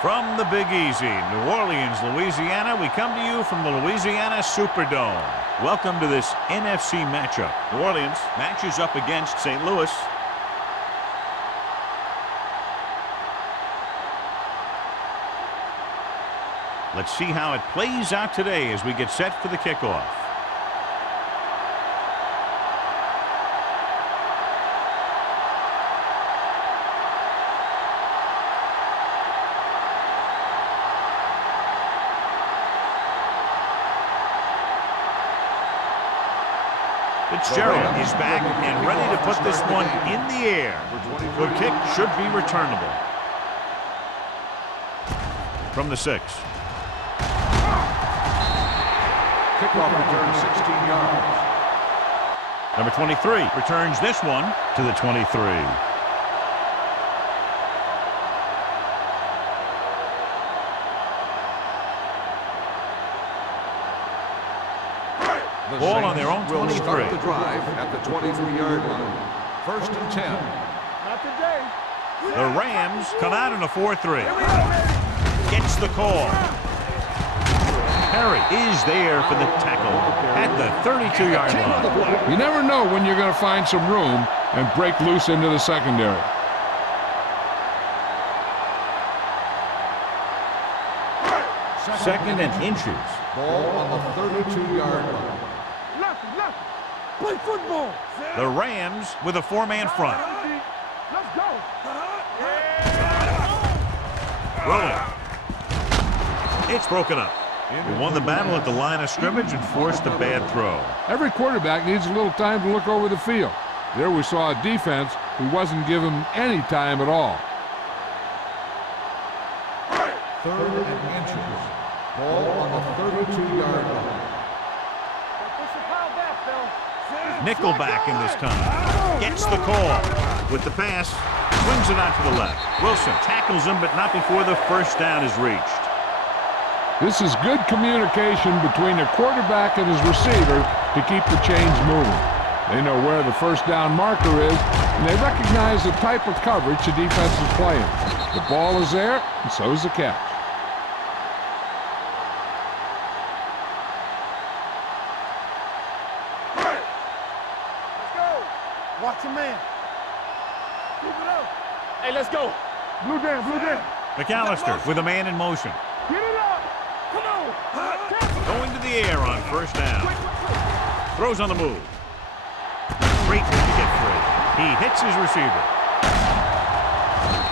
From the Big Easy, New Orleans, Louisiana, we come to you from the Louisiana Superdome. Welcome to this NFC matchup. New Orleans matches up against St. Louis. Let's see how it plays out today as we get set for the kickoff. Fitzgerald is back and ready to put this one in the air. The kick should be returnable. From the 6. Kickoff return 16 yards. Number 23 returns this one to the 23. Ball on their own 23. Will start the drive at the 23-yard line. 1st and 10. Not today. The Rams come out in a 4-3. Gets the call. Perry is there for the tackle at the 32-yard line. You never know when you're going to find some room and break loose into the secondary. Second and inches. Ball on the 32-yard line. Left. Play football. The Rams with a 4-man front. Let's go. Rolling. It's broken up. He won the battle at the line of scrimmage and forced a bad throw. Every quarterback needs a little time to look over the field. There we saw a defense who wasn't given any time at all. 3rd and inches. Ball on the 32-yard line. Nickelback in this time. Gets the call. With the pass, swings it out to the left. Wilson tackles him, but not before the first down is reached. This is good communication between the quarterback and his receiver to keep the chains moving. They know where the first down marker is, and they recognize the type of coverage the defense is playing. The ball is there, and so is the catch. Watch your man. Keep it up. Hey, let's go. Blue down. McAllister with a man in motion. Get it up. Come on. Going to the air on first down. Throws on the move. Great to get free. He hits his receiver.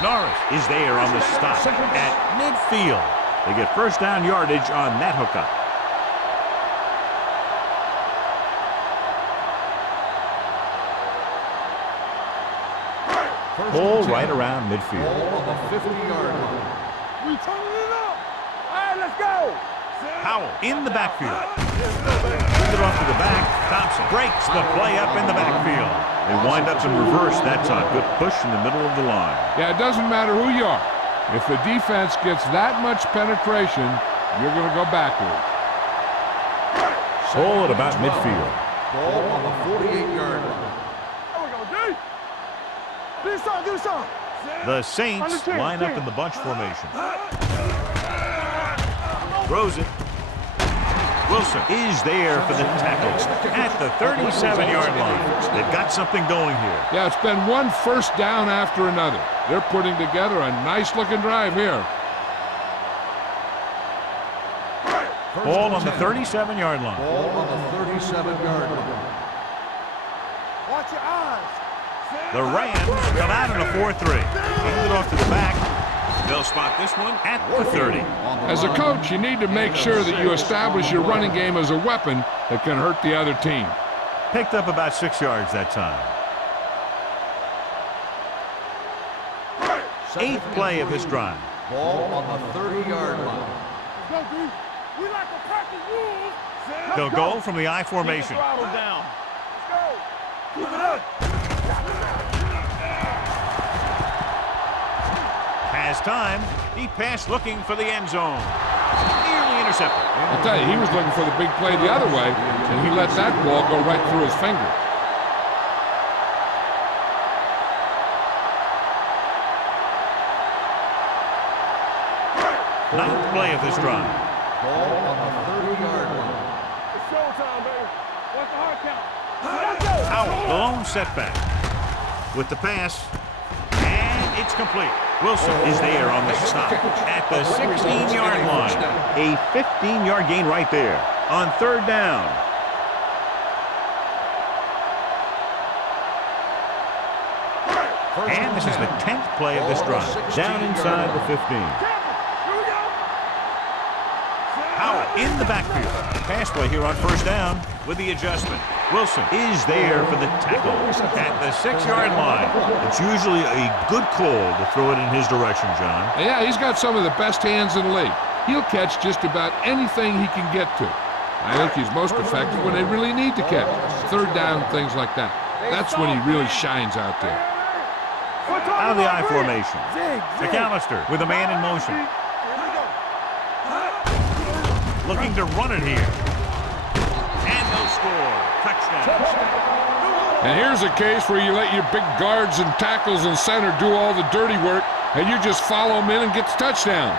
Norris is there on the stop at midfield. They get first down yardage on that hookup. Ball right around midfield. Ball on the 50-yard line. We turning it up. All right, let's go. Powell in the backfield. Sends it off to the back. Thompson breaks the play up in the backfield. They wind up in reverse that time. Good push in the middle of the line. Yeah, it doesn't matter who you are. If the defense gets that much penetration, you're going to go backward. Ball at about midfield. Ball on the 48-yard line. There we go, D. Do something. The Saints line up in the bunch formation. Throws it. Wilson is there for the tackle at the 37-yard line. They've got something going here. Yeah, it's been one first down after another. They're putting together a nice-looking drive here. Ball on the 37-yard line. Ball on the 37-yard line. Watch your eyes. The Rams come out in a 4-3. Hand it off to the back. They'll spot this one at the 30. As a coach, you need to make sure that you establish your running game as a weapon that can hurt the other team. Picked up about 6 yards that time. 8th play of this drive. Ball on the 30-yard line. Let's go, D. We like to practice rules. They'll go from the I formation. Throttle down. Let's go. Keep it up. Has time. Deep pass looking for the end zone. Nearly intercepted. I'll tell you, he was looking for the big play the other way, and he let that ball go right through his finger. Ninth play of this drive. Ball on the 30-yard line. It's showtime, baby. What's the hard count? Howell, the lone setback. With the pass. And it's complete. Wilson is there on the stop at the 16-yard line. A 15-yard gain right there on third down. And this is the 10th play of this drive. Down inside the 15. Howell in the backfield. Pass play here on first down with the adjustment. Wilson is there for the tackle at the 6-yard line. It's usually a good call to throw it in his direction, John. Yeah, he's got some of the best hands in the league. He'll catch just about anything he can get to. I think he's most effective when they really need to catch. Third down, things like that. That's when he really shines out there. Out of the I formation. McAllister with a man in motion. Looking to run it here. And they'll score. Touchdown. And here's a case where you let your big guards and tackles and center do all the dirty work, and you just follow them in and get the touchdown.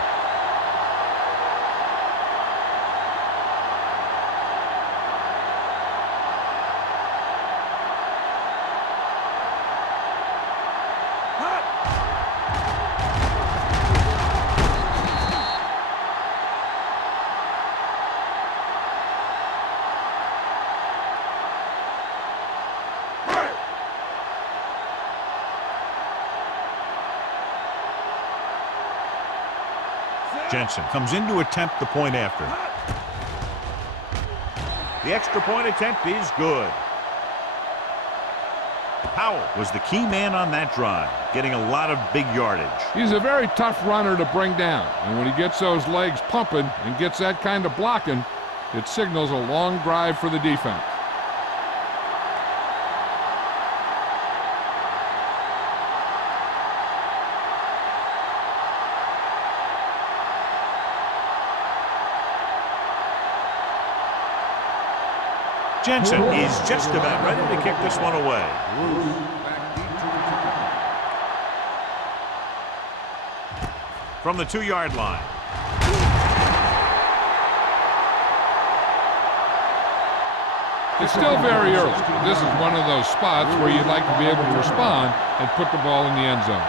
Jensen comes in to attempt the point after. The extra point attempt is good. Howell was the key man on that drive, getting a lot of big yardage. He's a very tough runner to bring down, and when he gets those legs pumping and gets that kind of blocking, it signals a long drive for the defense. Jensen is just about ready to kick this one away. From the 2-yard line. It's still very early. This is one of those spots where you'd like to be able to respond and put the ball in the end zone.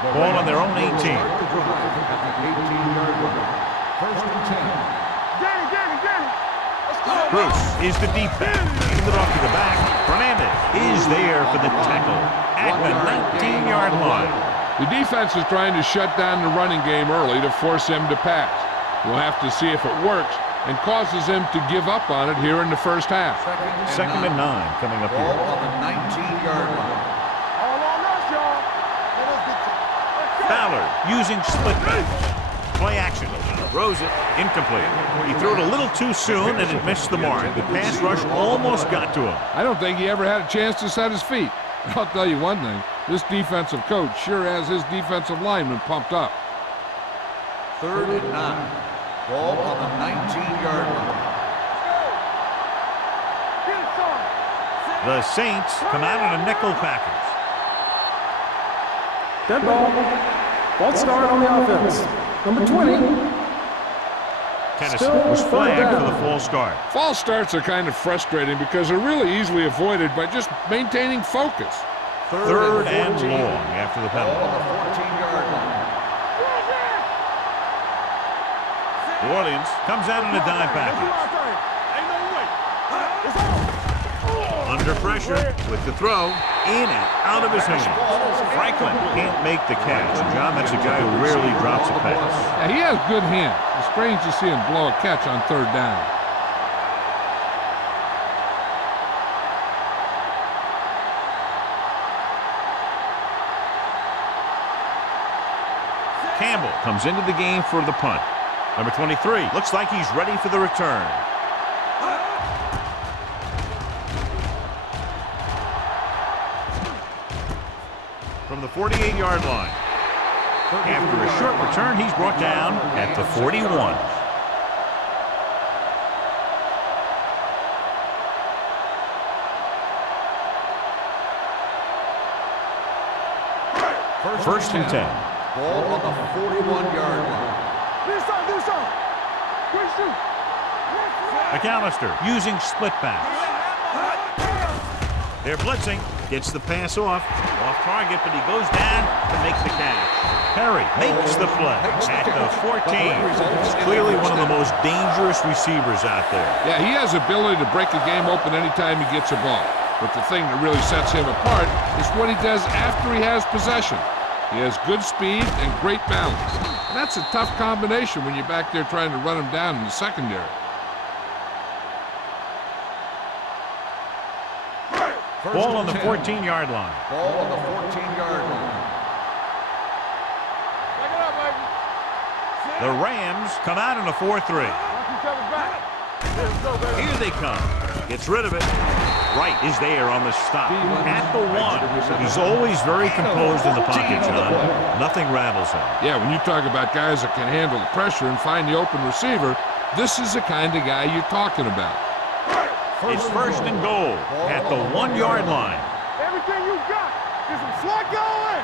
Ball on their own 18. First and 10. Bruce is the deep back. Hands it off to the back. Fernandez is there for the tackle at the 19-yard line. The defense is trying to shut down the running game early to force him to pass. We'll have to see if it works and causes him to give up on it here in the first half. Second and 9 coming up here. Ball on the 19-yard line. Ballard using split backs. Play action. Throws it. Incomplete. He threw it a little too soon and it missed the mark. The pass rush almost got to him. I don't think he ever had a chance to set his feet. I'll tell you one thing. This defensive coach sure has his defensive lineman pumped up. Third and 9. Ball on the 19-yard line. The Saints come out in a nickel package. Dead ball. False start on the offense. Number 20. Tennessee was flagged for the false start. False starts are kind of frustrating because they're really easily avoided by just maintaining focus. Third and long after the penalty. Ball on the 14-yard line. New Orleans comes out in a dime package. Under pressure with the throw, in and out of his hands. Franklin can't make the catch. And John, that's a guy who rarely drops a pass. Yeah, he has good hands. It's strange to see him blow a catch on third down. Campbell comes into the game for the punt. Number 23 looks like he's ready for the return. From the 48-yard line. After a short return, he's brought down at the 41. First and 10. Ball on the 41-yard line. This side. Quick shoot. McAllister using split pass. They're blitzing. Gets the pass off target, but he goes down to make the catch. Perry makes the play at the 14. He's clearly one of the most dangerous receivers out there. Yeah, he has the ability to break a game open anytime he gets a ball. But the thing that really sets him apart is what he does after he has possession. He has good speed and great balance. And that's a tough combination when you're back there trying to run him down in the secondary. Ball on the 14-yard line. Ball on the 14-yard line. Back it up, baby. The Rams come out in a 4-3. Knock each other back. Let's go, baby. Here they come. Gets rid of it. Wright is there on the stop. At the 1. He's always very composed in the pocket, John. Nothing rattles him. Yeah, when you talk about guys that can handle the pressure and find the open receiver, this is the kind of guy you're talking about. It's first and goal at the 1-yard line. Everything you got. Get some slot going.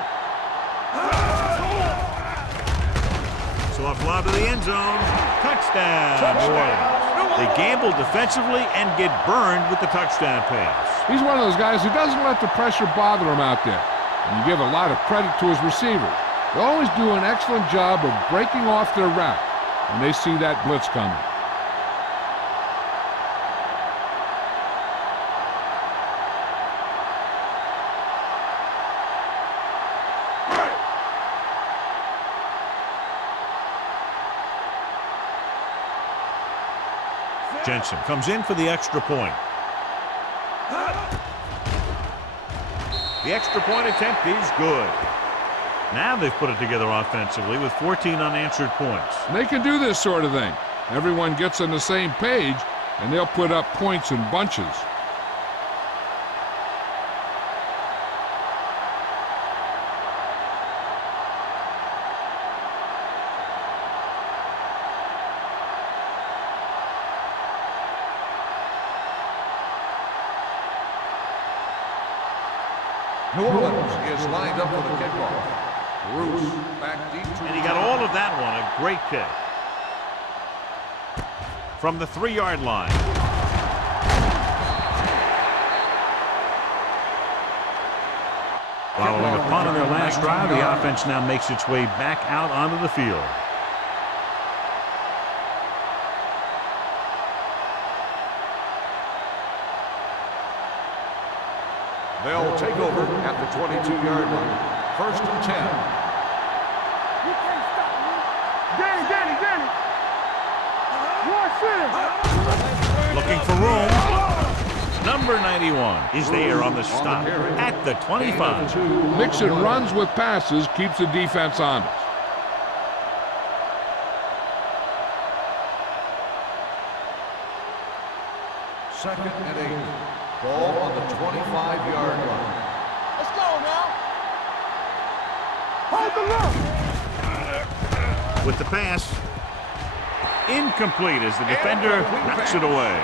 Soft lob to the end zone. Touchdown, New Orleans. They gamble defensively and get burned with the touchdown pass. He's one of those guys who doesn't let the pressure bother him out there. And you give a lot of credit to his receivers. They always do an excellent job of breaking off their route when they see that blitz coming. Jensen comes in for the extra point. The extra point attempt is good. Now they've put it together offensively with 14 unanswered points. And they can do this sort of thing. Everyone gets on the same page, and they'll put up points in bunches. New Orleans is lined up for the kickoff. Bruce back deep to And he got all of that one. A great kick. From the 3-yard line. Following a punt on their last drive, the offense now makes its way back out onto the field. They'll take over at the 22-yard line. First and 10. You can't stop me. Danny. Looking for room. Number 91 is there on the stop at the 25. Mixing runs with passes keeps the defense honest. Second and 8. Ball on the 25-yard line. Let's go now. Hold the look. With the pass. Incomplete as the defender knocks it away.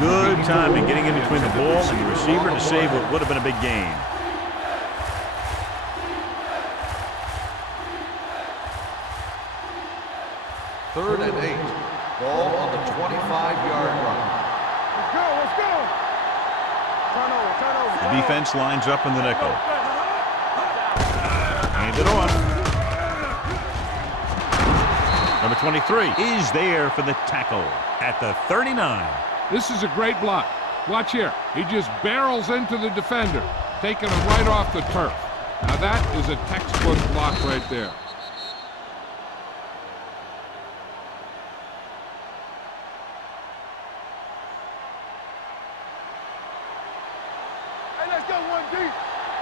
Good timing getting in between the ball and the receiver to save what would have been a big gain. Third and 8. Ball on the 25-yard line. Let's go. Turn over. The defense lines up in the nickel. Hand it off. Number 23 is there for the tackle at the 39. This is a great block. Watch here. He just barrels into the defender, taking him right off the turf. Now that is a textbook block right there. Hey, let's go, 1D.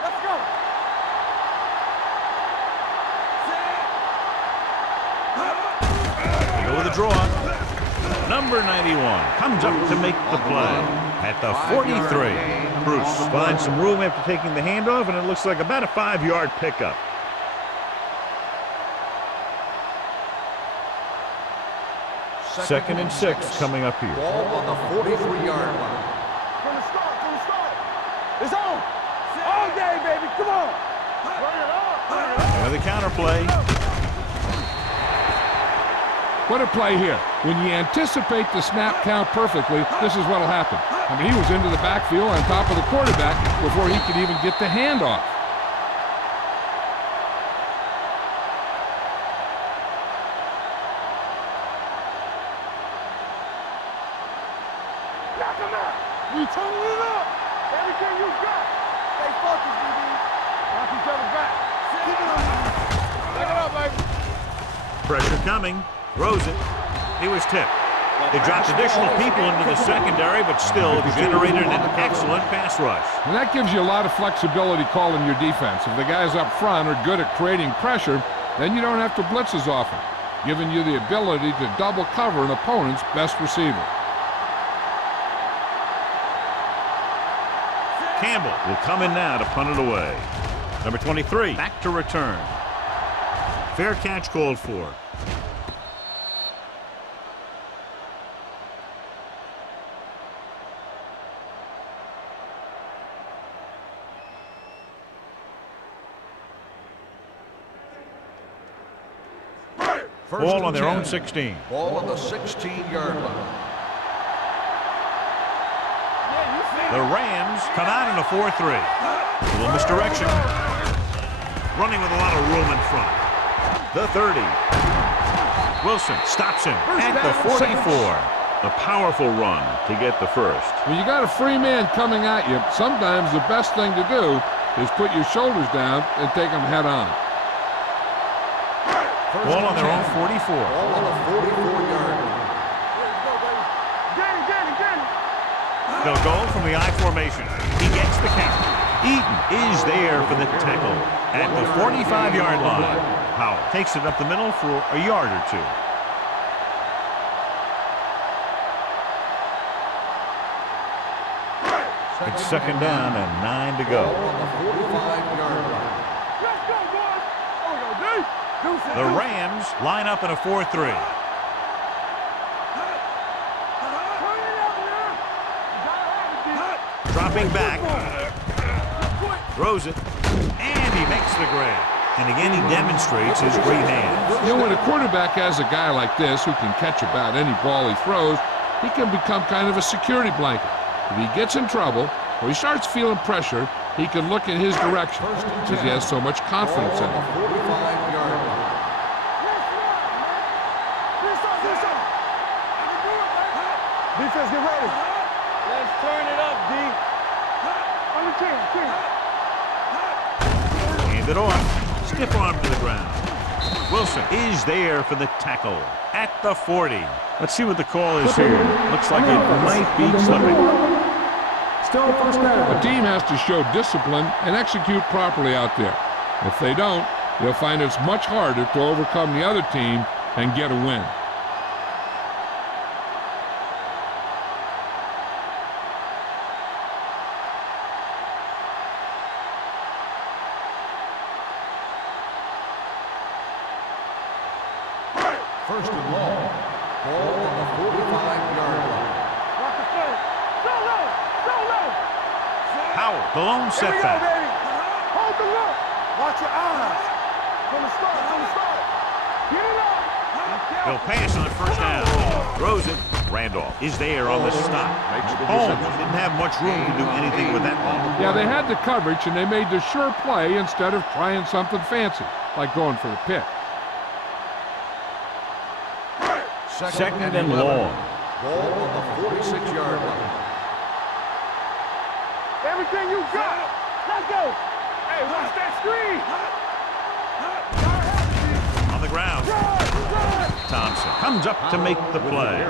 Let's go. They go with a draw. Number 91 comes up to make the play at the 43. Bruce finds some room after taking the handoff, and it looks like about a 5-yard pickup. Second and 6 coming up here. Ball on the 43-yard line. From the start. It's on. All day, baby. Come on. Run it up. And the counterplay. What a play here. When you anticipate the snap count perfectly, this is what will happen. I mean, he was into the backfield on top of the quarterback before he could even get the handoff. Knock him out. We turning it up. Everything you got. Stay focused, BB. Watch each other back. Keep it on. Back it up, baby. Pressure coming. Throws it. He was tipped. They dropped additional people into the secondary, but still generated an excellent pass rush. And that gives you a lot of flexibility calling your defense. If the guys up front are good at creating pressure, then you don't have to blitz as often, giving you the ability to double cover an opponent's best receiver. Campbell will come in now to punt it away. Number 23, back to return. Fair catch called for. Ball on their own 16. Ball on the 16-yard line. The Rams come out in a 4-3. A little misdirection. Running with a lot of room in front. The 30. Wilson stops him at the 44. A powerful run to get the first. When you got a free man coming at you, sometimes the best thing to do is put your shoulders down and take them head on. Ball on their own 44. Ball on the 44-yard line. They'll go from the I formation. He gets the count. Eaton is there for the tackle at the 45-yard line. Howell takes it up the middle for a yard or two. It's second down and 9 to go. Ball on the 45-yard line. Let's go, boys. Oh, we go deep. The Rams line up in a 4-3. Dropping back. Throws it. And he makes the grab. And again, he demonstrates his great hands. You know, when a quarterback has a guy like this who can catch about any ball he throws, he can become kind of a security blanket. If he gets in trouble or he starts feeling pressure, he can look in his direction because he has so much confidence in Ball on him. the 45-yard line. Defense, get ready. Let's turn it up, D. On the 10. Hand it off. Stiff arm to the ground. Wilson is there for the tackle at the 40. Let's see what the call is here. Looks like it might be slipping. Still first down. A team has to show discipline and execute properly out there. If they don't, they'll find it's much harder to overcome the other team and get a win. First and long. Ball on the 45-yard line. Watch the play. Go low. Go low. Howell, the lone Here we go, setback. baby. Hold the look. Watch your eyes. From the start. Get it up. He'll pass on first down. Throws it. Randolph is there on the stop. Holmes didn't have much room to do anything with that ball. Yeah, they had the coverage and they made the sure play instead of trying something fancy, like going for the pick. Second and long. Ball on the 46-yard line. Everything you got. Let's go. Hey, watch that screen. On the ground. Thompson comes up to make the play.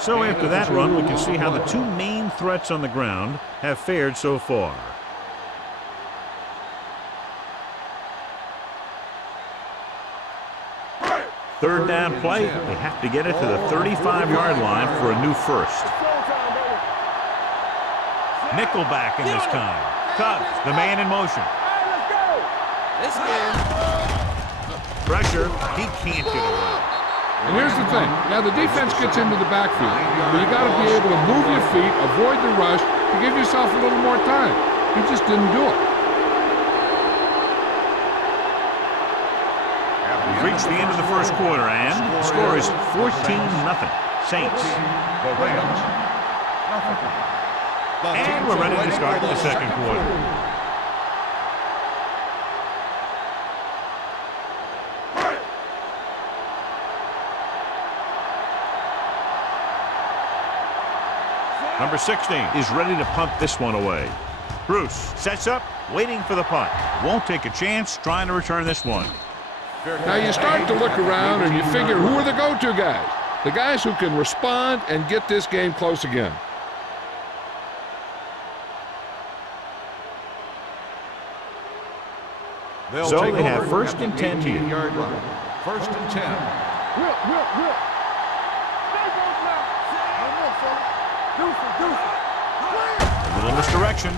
So after that run, we can see how the two main threats on the ground have fared so far. Third down play. They have to get it to the 35-yard line for a new first. Nickelback in this time. Cubs, the man in motion. Pressure. He can't get away. And here's the thing. Yeah, the defense gets into the backfield, but you got to be able to move your feet, avoid the rush, to give yourself a little more time. He just didn't do it. We've reached the end of the first quarter, and the score is 14-0. Saints. The Rams, nothing. And we're ready to start the second quarter. Number 16 is ready to punt this one away. Bruce sets up, waiting for the punt. Won't take a chance trying to return this one. Now you start to look around and you figure, who are the go-to guys? The guys who can respond and get this game close again. So they have first and 10 here. First and 10. Whip. Stay close now. I don't know, fella. A little misdirection.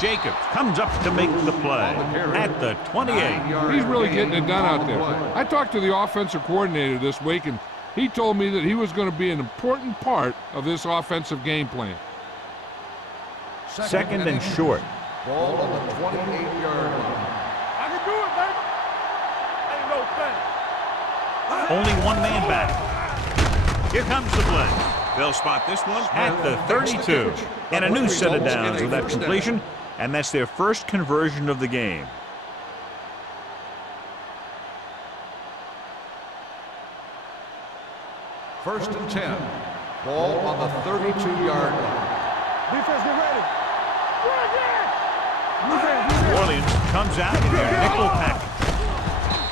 Jacobs comes up to make the play at the 28. He's really getting it done out there. I talked to the offensive coordinator this week, and he told me that he was going to be an important part of this offensive game plan. Second and short. Ball on the 28-yard line. I can do it, baby. Ain't no thing. Only one man back. Here comes the play. They'll spot this one at the 32. And a new set of downs with that completion, and that's their first conversion of the game. First and 10. Ball on the 32-yard line. Defense, get ready. New Orleans comes out in their nickel package.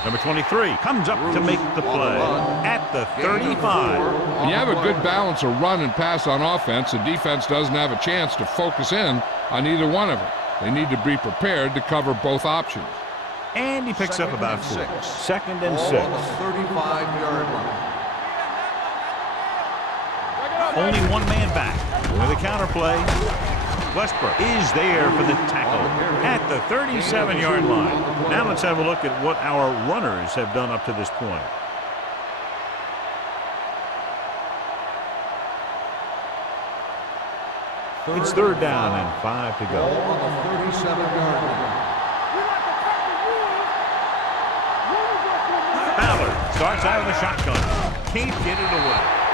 Number 23 comes up to make the play at the 35. When you have a good balance of run and pass on offense, the defense doesn't have a chance to focus in on either one of them. They need to be prepared to cover both options. And he picks up about 4. Second and 6. Ball on the 35-yard line. Only one man back. With a counter play, Westbrook is there for the tackle at the 37-yard line. Now let's have a look at what our runners have done up to this point. It's third down and 5 to go. Ball on the 37-yard line. Ballard starts out of the shotgun. Can't get it away.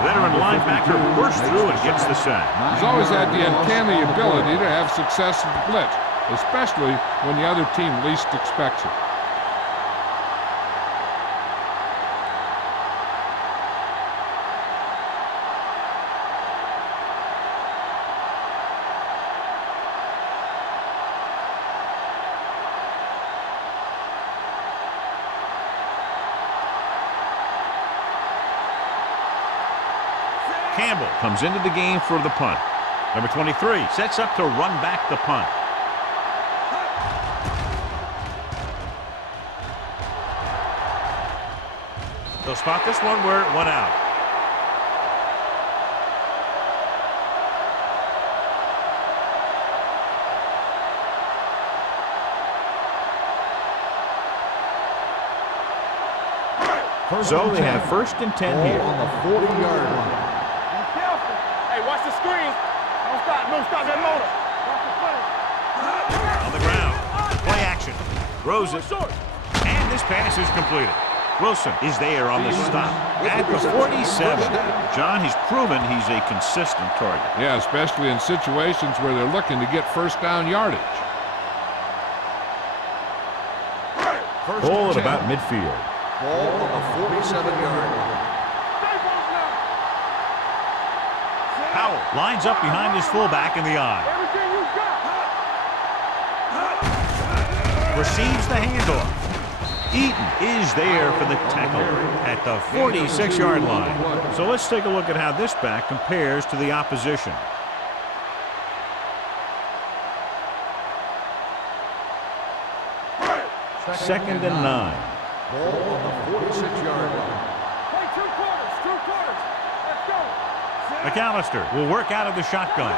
Veteran linebacker bursts through and gets the sack. He's always had the uncanny ability to have success in the blitz, especially when the other team least expects it. Campbell comes into the game for the punt. Number 23 sets up to run back the punt. They'll spot this one where it went out. So they have first and 10 here. On the 40-yard line. Hey, watch the screen. Don't stop that motor. Watch the play. On the ground. Play action. Throws it. And this pass is completed. Wilson is there on the stop at the 47. John, he's proven he's a consistent target. Yeah, especially in situations where they're looking to get first down yardage. Ball at about midfield. Ball on the 47-yard line. Howell lines up behind his fullback in the eye. Everything you got. Receives the handoff. Eaton is there for the tackle at the 46-yard line. So let's take a look at how this back compares to the opposition. Second and 9. Ball on the 46-yard line. Play 2 quarters. Let's go. McAllister will work out of the shotgun.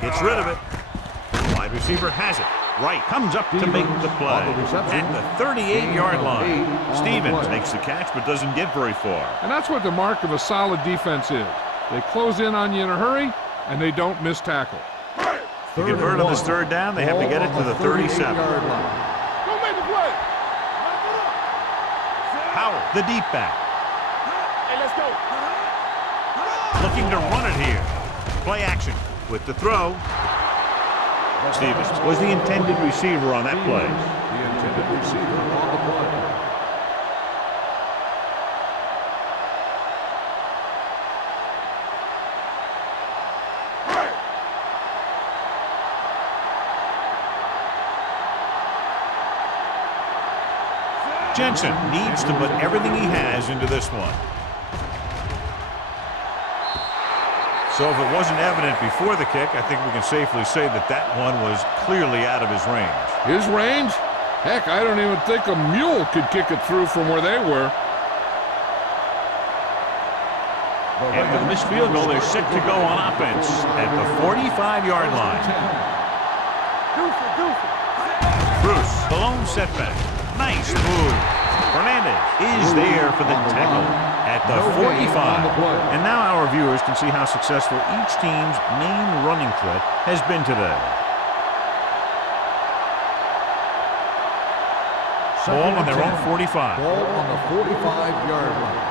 Gets rid of it. Wide receiver has it. Wright comes up to make the play at the 38-yard line. Stevens makes the catch but doesn't get very far. And that's what the mark of a solid defense is. They close in on you in a hurry, and they don't miss tackle. To convert on this third down, they have to get it to the 37. Don't make the play. Howell, the deep back. Hey, let's go. Looking to run it here. Play action with the throw. Stevens was the intended receiver on that play. The intended receiver on the play. Jensen needs to put everything he has into this one. So if it wasn't evident before the kick, I think we can safely say that that one was clearly out of his range. His range? Heck, I don't even think a mule could kick it through from where they were. After the missed field goal, they're set to go on offense at the 45-yard line. Bruce, the lone setback. Nice move. Fernandez is there for the tackle at the 45. And now our viewers can see how successful each team's main running threat has been today. Ball on their own 45. Ball on the 45-yard line.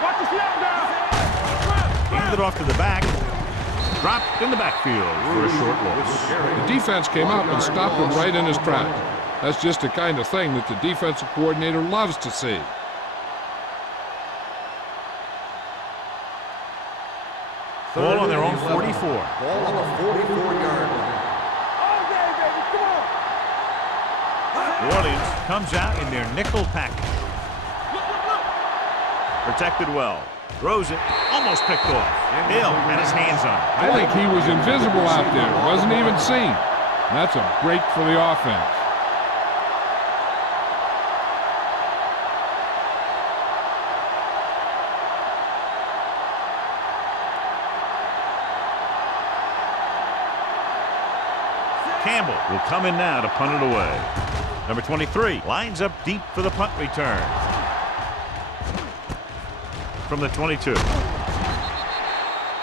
Watch the snap down. Handed off to the back. Dropped in the backfield for a short loss. The defense came up and stopped him right in his tracks. That's just the kind of thing that the defensive coordinator loves to see. Ball on their own 44. Ball on the 44-yard line. All day, baby. Come on. New Orleans comes out in their nickel package. Protected well. Throws it. Almost picked off. Hill had his hands on it. I think he was invisible out there. Wasn't even seen. That's a break for the offense. Campbell will come in now to punt it away. Number 23 lines up deep for the punt return. From the 22.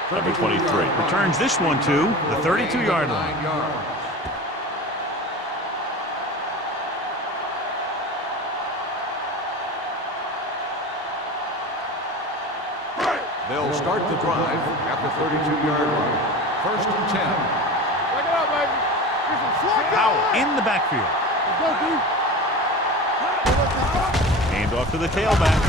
Number 23 returns this one to the 32-yard line. They'll start the drive at the 32-yard line. First and 10. Break it up, baby. Howell in the backfield. Hand off to the tailback.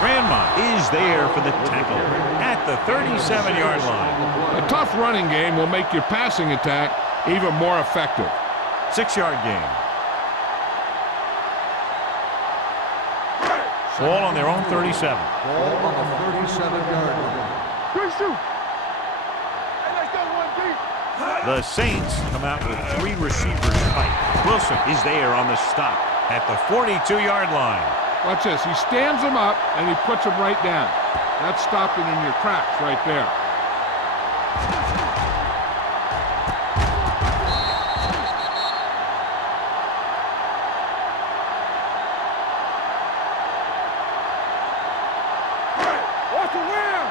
Grandma is there for the tackle at the 37-yard line. A tough running game will make your passing attack even more effective. 6-yard gain. Ball on their own 37. Ball on the 37-yard line. Good shoot. Hey, let's go, 1 deep. The Saints come out with 3 receivers tight. Wilson is there on the stop at the 42-yard line. Watch this. He stands him up, and he puts him right down. That's stopping in your tracks right there. Watch the rim.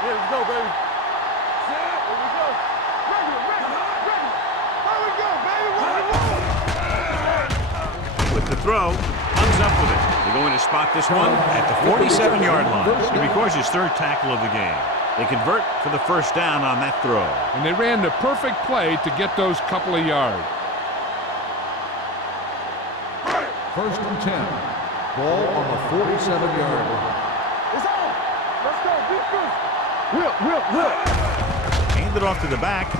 Yeah, let's go, baby. Here we go. Regular. There we go, baby. With the throw, comes up with it. They're going to spot this one at the 47-yard line. It records his 3rd tackle of the game. They convert for the first down on that throw. And they ran the perfect play to get those couple of yards. First and 10. Ball on the 47-yard line. It's on. Let's go, defense. Whip. Handed off to the back.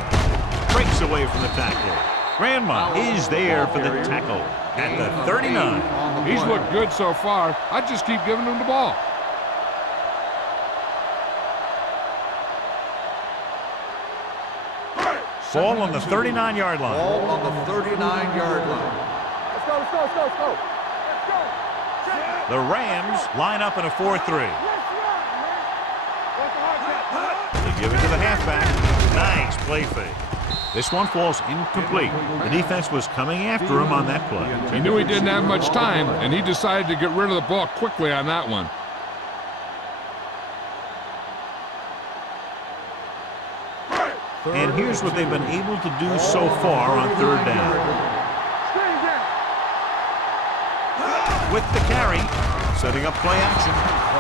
Breaks away from the tackler. Grandma is there for the tackle at the 39. He's looked good so far. I just keep giving him the ball. Ball on the 39-yard line. Ball on the 39-yard line. Let's go. The Rams line up in a 4-3. They give it to the halfback. Nice play fake. This one falls incomplete. The defense was coming after him on that play. He knew he didn't have much time, and he decided to get rid of the ball quickly on that one. And here's what they've been able to do so far on third down. With the carry, setting up play action.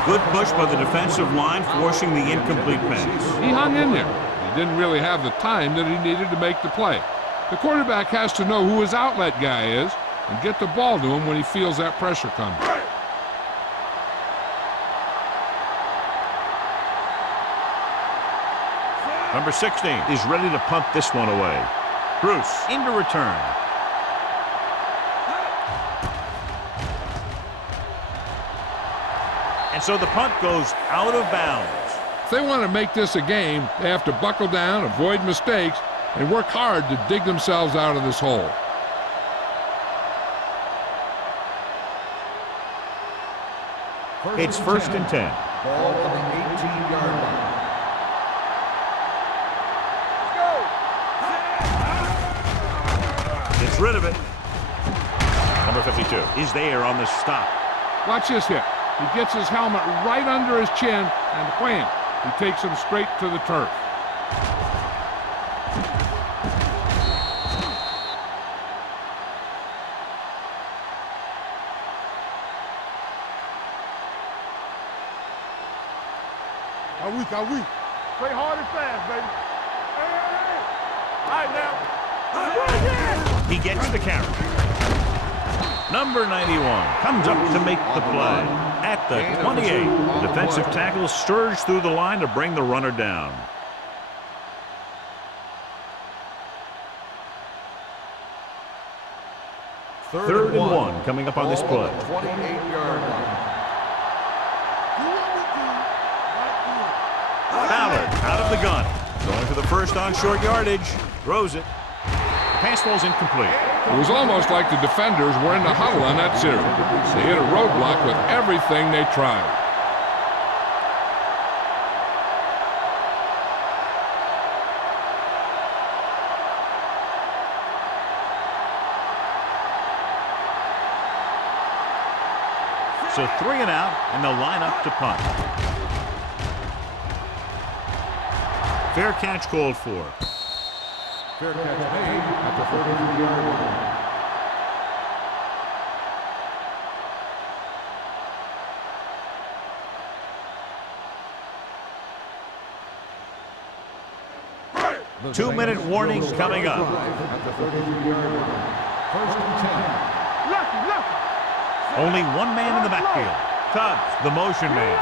Good push by the defensive line, forcing the incomplete pass. He hung in there. He didn't really have the time that he needed to make the play. The quarterback has to know who his outlet guy is and get the ball to him when he feels that pressure coming. Number 16 is ready to punt this one away. Bruce into return. And so the punt goes out of bounds. If they want to make this a game, they have to buckle down, avoid mistakes, and work hard to dig themselves out of this hole. It's 1st and 10. Ball on the 18-yard line. Gets rid of it. Number 52 is there on the stop. Watch this hit. He gets his helmet right under his chin, and wham, he takes him straight to the turf. How weak. Play hard and fast, baby. Hey. All right, now. He gets the carry. Number 91 comes up to make the play. At the 28, the defensive tackle surged through the line to bring the runner down. Third and one coming up on this play. 28-yard line. Ballard out of the gun. Going for the first on short yardage. Throws it. Pass falls incomplete. It was almost like the defenders were in the huddle on that series. They hit a roadblock with everything they tried. So 3 and out, and they'll line up to punt. Fair catch called for. Fair catch made at the 33-yard line. The 2-minute warning coming up. At the 33-yard line. 1st and 10. Only one man in the backfield. Tubbs, the motion man.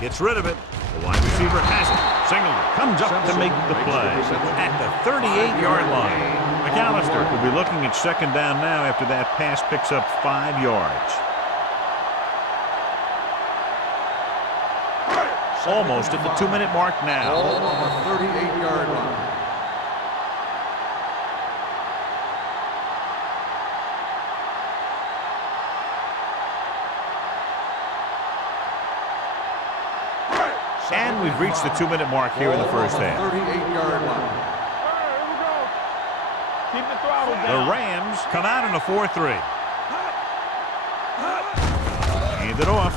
Gets rid of it. The wide receiver has it. Singleton comes up to make the play at the 38-yard line. McAllister will be looking at 2nd down now after that pass picks up 5 yards. Almost at the 2-minute mark now. Ball on the 38-yard line. And we've reached the 2-minute mark here in the first half. 38-yard line. Keep the throttle down. The Rams come out in a 4-3. Hand it off.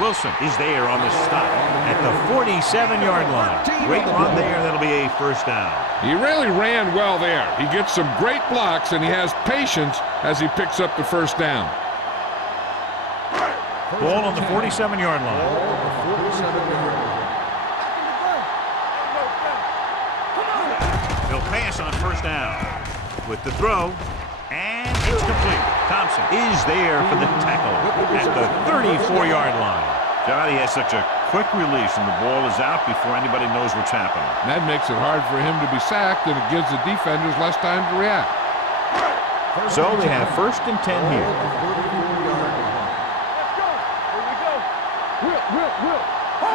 Wilson is there on the stop at the 47-yard line. Great run there. That'll be a 1st down. He really ran well there. He gets some great blocks, and he has patience as he picks up the 1st down. Ball on the 47-yard line. Ball on the 47-yard line. He'll pass on 1st down with the throw, and it's complete. Thompson is there for the tackle at the 34-yard line. God, he has such a quick release, and the ball is out before anybody knows what's happening. That makes it hard for him to be sacked, and it gives the defenders less time to react. So they have 1st and 10 here.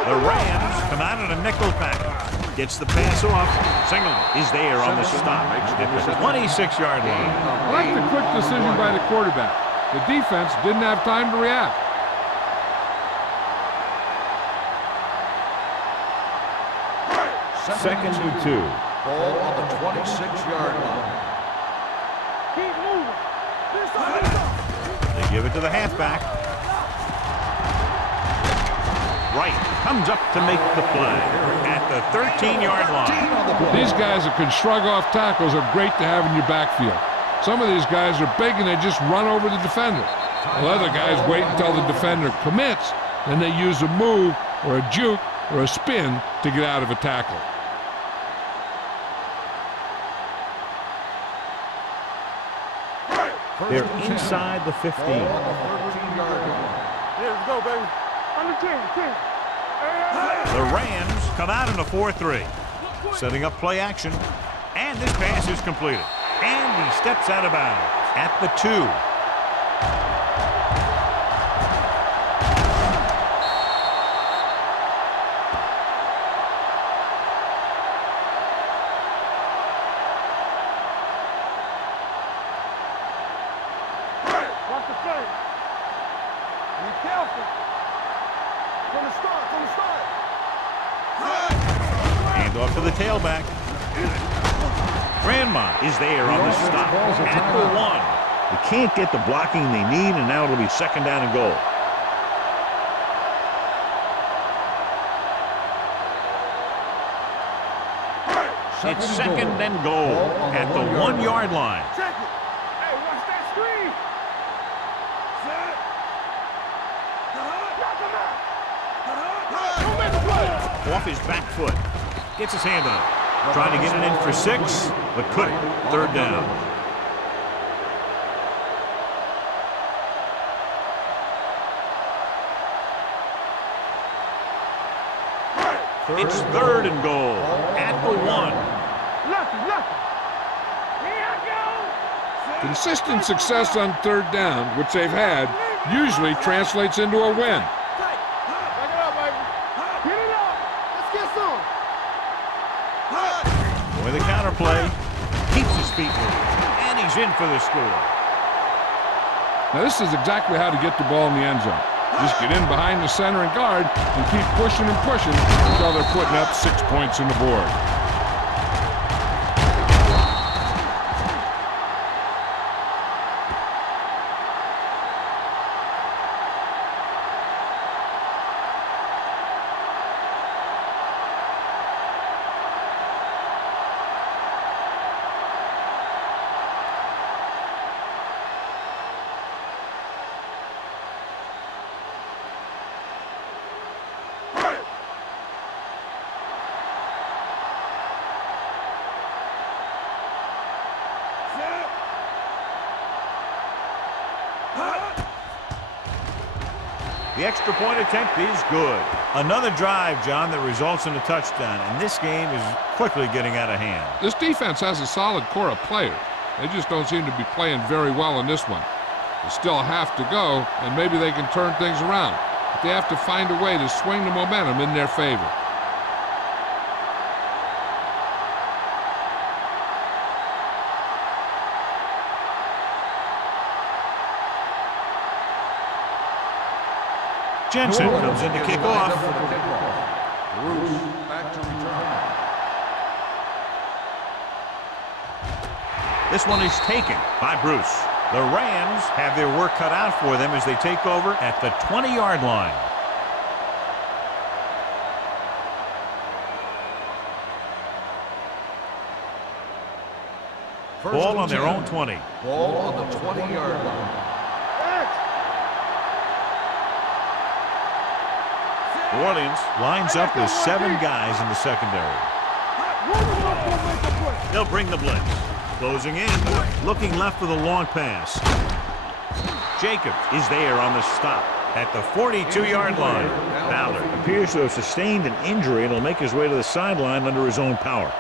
The Rams come out in a nickel package. Gets the pass off. Singleton is there on the stop at the 26-yard line. I like the quick decision by the quarterback. The defense didn't have time to react. Second and 2. Ball on the 26-yard line. Keep moving. They give it to the halfback. right, comes up to make the play at the 13-yard line. These guys that can shrug off tackles are great to have in your backfield. Some of these guys are big and they just run over the defender. While other guys wait until the defender commits, and they use a move or a juke or a spin to get out of a tackle. They're inside the 15. Yeah, let's go, baby. Under 10. The Rams come out in a 4-3. Setting up play action. And this pass is completed. And he steps out of bounds at the 2. Watch the play. Be careful. From the start. Hand off to the tailback. Grandma is there on the stop at the 1. They can't get the blocking they need, and now it'll be 2nd down and goal. It's 2nd and goal at the 1-yard line. Check it. Hey, watch that screen. Set. Knock him out. Don't make the play. Off his back foot. Gets his hand on it. Trying to get it in for 6, but couldn't. 3rd down. It's 3rd and goal at the 1. Lucky. Here I go. Consistent success on 3rd down, which they've had, usually translates into a win. Back it up, baby. Get it up. Let's get some. With the counter play, keeps his feet moving, and he's in for the score. Now this is exactly how to get the ball in the end zone. Just get in behind the center and guard and keep pushing until they're putting up 6 points on the board. The extra point attempt is good. Another drive, John, that results in a touchdown, and this game is quickly getting out of hand. This defense has a solid core of players. They just don't seem to be playing very well in this one. They still have to go, and maybe they can turn things around. But they have to find a way to swing the momentum in their favor. Jensen comes in to kick off. Bruce back to return. This one is taken by Bruce. The Rams have their work cut out for them as they take over at the 20-yard line. Ball on their own 20. Ball on the 20-yard line. New Orleans lines up with 7 guys in the secondary. They'll bring the blitz. Closing in, looking left for the long pass. Jacobs is there on the stop at the 42-yard line. Ballard appears to have sustained an injury and will make his way to the sideline under his own power.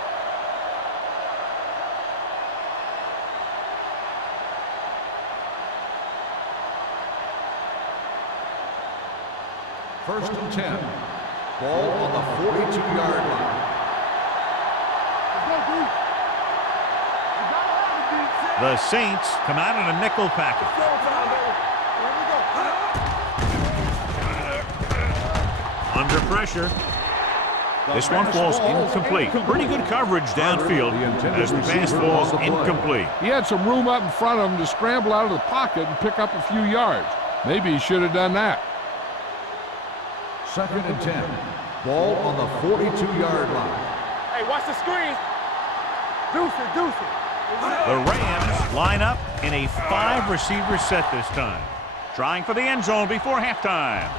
First and 10. Ball on the 42-yard line. The Saints come out in a nickel package. Under pressure. This one falls incomplete. Pretty good coverage downfield as the pass falls incomplete. He had some room up in front of him to scramble out of the pocket and pick up a few yards. Maybe he should have done that. Second and 10. Ball on the 42-yard line. Hey, watch the screen. Deuce it, deuce it. The Rams line up in a 5-receiver set this time. Trying for the end zone before halftime.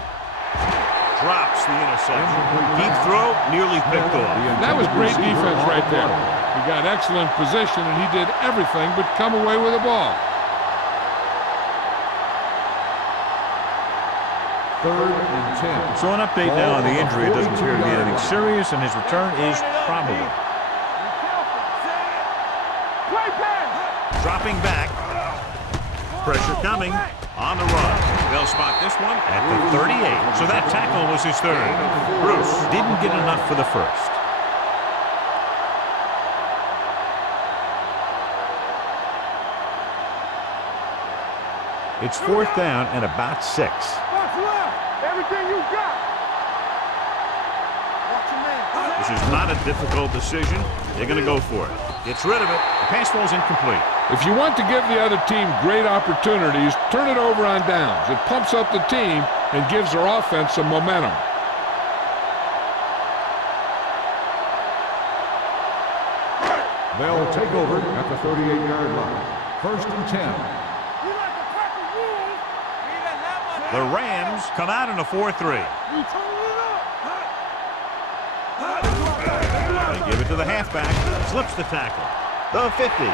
Drops the interception. Deep throw, nearly picked off. That was great defense right there. He got excellent position, and he did everything but come away with the ball. Third and 10. So an update now on the injury. It doesn't appear to be anything serious, and his return is probable. Dropping back. Pressure coming. On the run. They'll spot this one at the 38. So that tackle was his third. Bruce didn't get enough for the first. It's fourth down and about 6. Watch left. Everything you got. Watch your man. This is not a difficult decision. They're going to go for it. Gets rid of it. The pass ball's incomplete. If you want to give the other team great opportunities, turn it over on downs. It pumps up the team and gives their offense some momentum. They'll take over at the 38-yard line. First and 10. You like to crack the rules. The Rams come out in a 4-3. You turn it up. They give it to the halfback. Slips the tackle. The 50.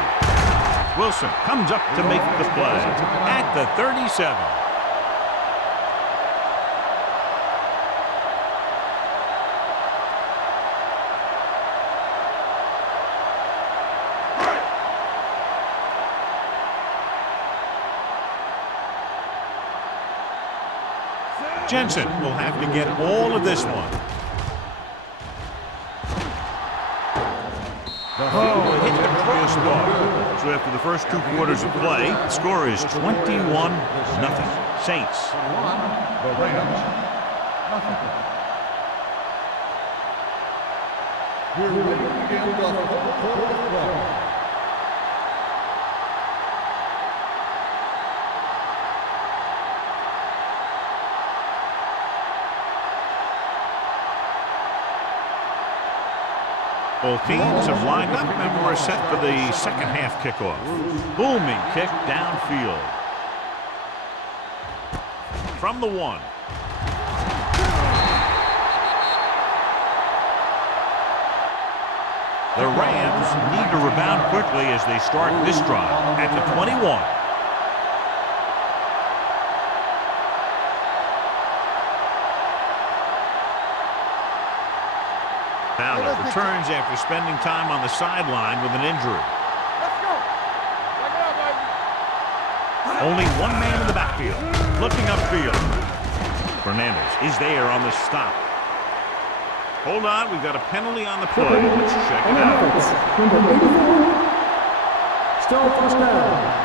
Wilson comes up to make the play at the 37. Jensen will have to get all of this one. Oh, hit the cross bar. So after the first 2 quarters of play, the score is 21-0. Saints. The Rams, nothing. We're ready to begin the fourth quarter. Both teams have lined up and we're set for the second half kickoff. Booming kick downfield. From the 1. The Rams need to rebound quickly as they start this drive at the 21. Fowler returns after spending time on the sideline with an injury. Let's go. Check it out, baby. Only one man in the backfield. Looking upfield. Fernandez is there on the stop. Hold on, we've got a penalty on the play. Let's check it out. Number 84. Still first down.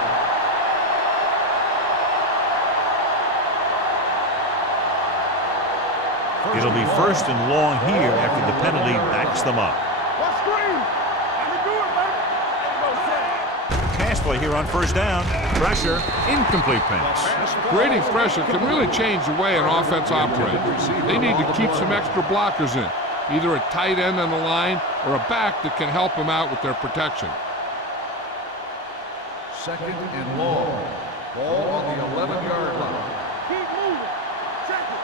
It'll be first and long here after the penalty backs them up. What screen? Let me do it, baby. Pass play here on first down. Pressure, incomplete pass. Creating pressure can really change the way an offense operates. They need to keep some extra blockers in, either a tight end on the line or a back that can help them out with their protection. Second and long. Ball on the 11-yard line. Keep moving. Check it.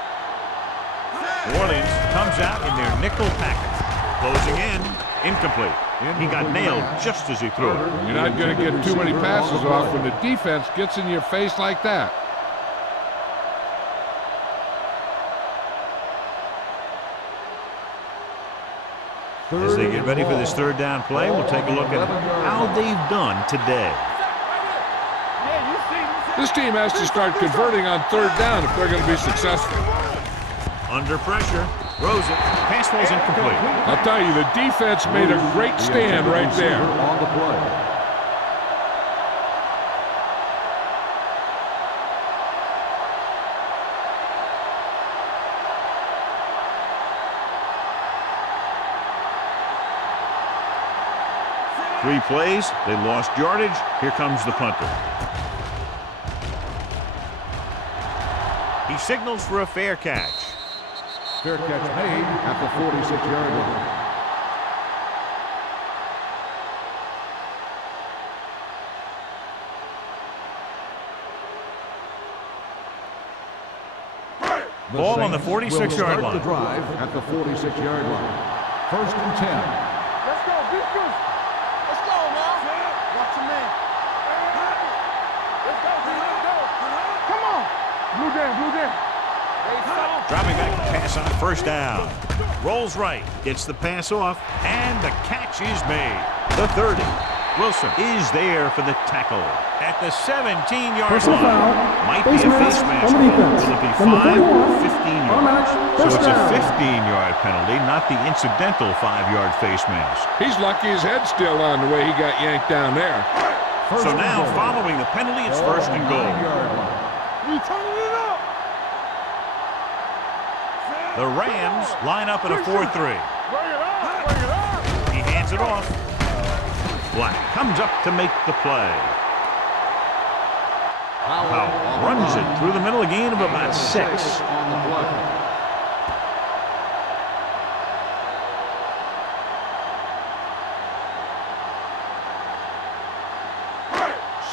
New Orleans comes out in their nickel package. Closing in, incomplete. He got nailed just as he threw it. You're not going to get too many passes off when the defense gets in your face like that. As they get ready for this third down play, we'll take a look at how they've done today. This team has to start converting on third down if they're going to be successful. Under pressure, throws it, pass ball's incomplete. I'll tell you, the defense made a great stand right there. On the play. Three plays, they lost yardage. Here comes the punter. He signals for a fair catch. Fair catch made at the 46-yard line. Ball on the 46-yard line. The drive at the 46-yard line. 1st and 10. Let's go, Beatrice. Let's go, man. Watch your man. Let's go, let's go. Come on. Blue down. Dropping back to pass on 1st down. Rolls right, gets the pass off, and the catch is made. The 30. Wilson is there for the tackle at the 17-yard Personal line. foul. Might be a face mask. On the defense. Will it be Number 5 or 41. 15 Automatic. yards? So First it's a down. 15-yard penalty, not the incidental 5-yard face mask. He's lucky his head's still on the way he got yanked down there. So now, following the penalty, it's 1st and goal. We turning it up. The Rams line up in a 4-3. Bring it up. He hands it off. Black comes up to make the play. Powell runs it through the middle, a gain of about 6. On the play.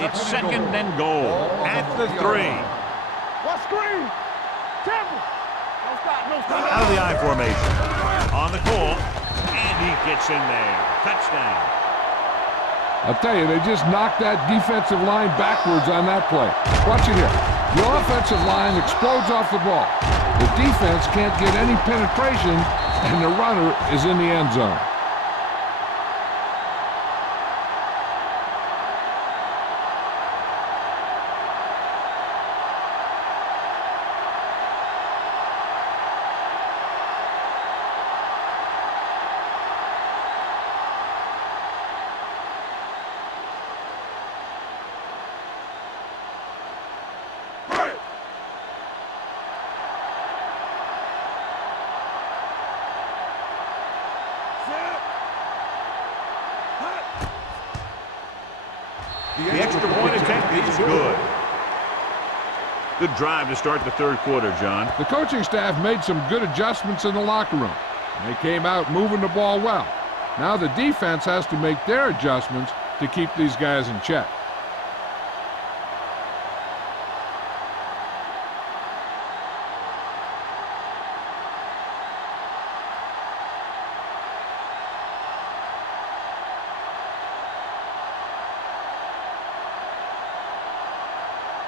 It's 2nd and goal at the 3. What screen? Temple. No stop. Out of the I formation. On the call. And he gets in there. Touchdown. I'll tell you, they just knocked that defensive line backwards on that play. Watch it here. The offensive line explodes off the ball. The defense can't get any penetration, and the runner is in the end zone. The extra point attempt is good. Good drive to start the 3rd quarter, John. The coaching staff made some good adjustments in the locker room. They came out moving the ball well. Now the defense has to make their adjustments to keep these guys in check.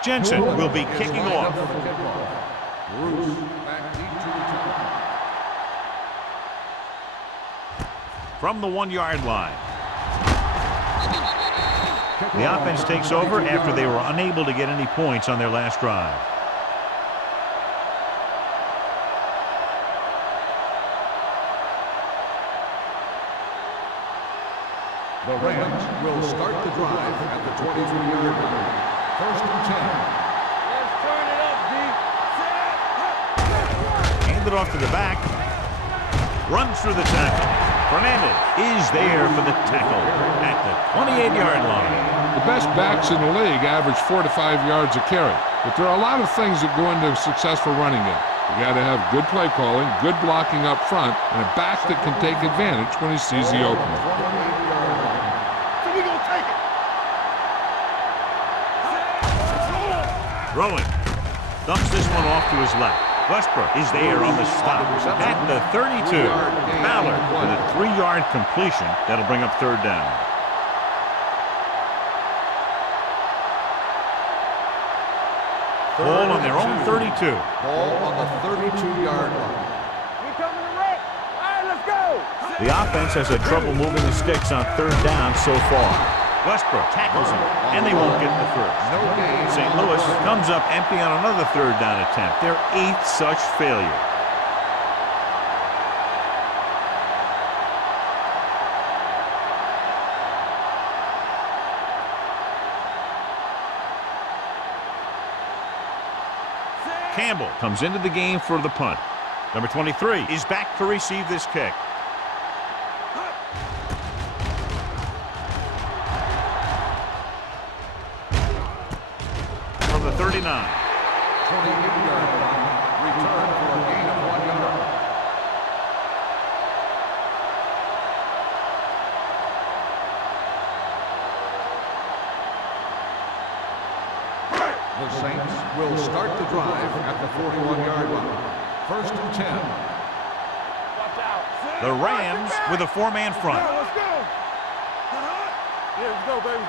Jensen will be kicking off. Bruce back deep to return. From the 1-yard line. The offense takes over after they were unable to get any points on their last drive. The Rams will start the drive at the 23-yard line. 1st and 10. Let's turn it up, D. Hand it off to the back. Runs through the tackle. Fernandez is there for the tackle at the 28-yard line. The best backs in the league average 4 to 5 yards a carry. But there are a lot of things that go into a successful running game. You got to have good play calling, good blocking up front, and a back that can take advantage when he sees the opening. So we gonna take it. Throwing. Dumps this one off to his left. Westbrook is there on the stop at the 32. Ballard with a 3-yard completion. That'll bring up 3rd down. Ball on their own 32. Ball on the 32-yard line. We coming to wreck. All right, let's go. The offense has had trouble moving the sticks on 3rd down so far. Westbrook tackles him, and they won't get the first. No gain. St. Louis comes up empty on another 3rd down attempt. Their 8th such failure. Campbell comes into the game for the punt. Number 23 is back to receive this kick. From the 39. 28-yard line. Return for a gain of 1 yard. The Saints will start the drive at the 41-yard line. First and 10. The Rams with a four-man front. Let's go. Yeah, let's go, baby.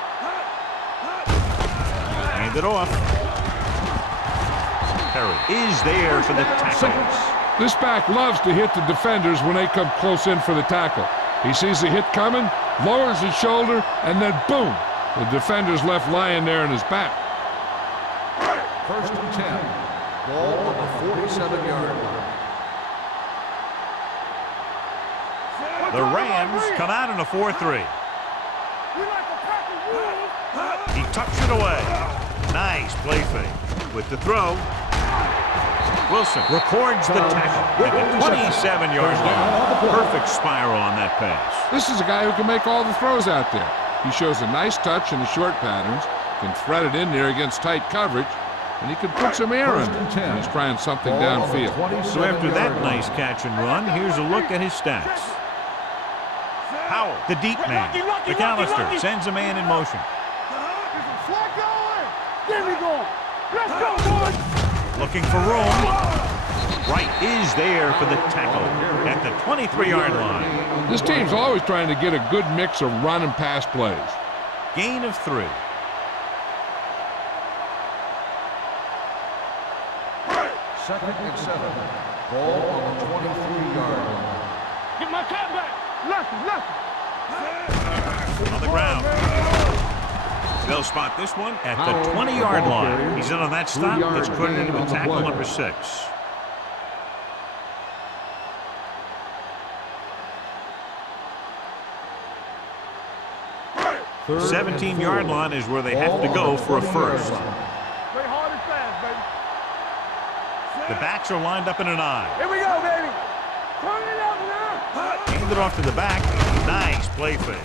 Hand it off. Perry is there for the tackle. This back loves to hit the defenders when they come close in for the tackle. He sees the hit coming, lowers his shoulder, and then boom, the defender's left lying there in his back. First and 10. Ball on the 47-yard line. The Rams come out in a 4-3. He tucks it away. Nice play fake. With the throw, Wilson records the tackle at the 27-yard line. Perfect spiral on that pass. This is a guy who can make all the throws out there. He shows a nice touch in the short patterns, can thread it in there against tight coverage, and he can put some air in it when he's trying something downfield. So after that nice catch and run, here's a look at his stats. Howell, the deep man. McAllister sends a man in motion. Let's go, boys. Looking for room. Wright is there for the tackle at the 23-yard line. This team's always trying to get a good mix of run and pass plays. Gain of 3. Second and 7. Ball on the 23-yard line. Get my cat back. Left. On the ground. They'll spot this one at the 20-yard line. He's in on that stop. It's credited with tackle number 6. The 17-yard line is where they have to go for a first. Play hard and fast, baby. The backs are lined up in an I. Here we go, baby. Turn it up now. Hand it off to the back. Nice play fake.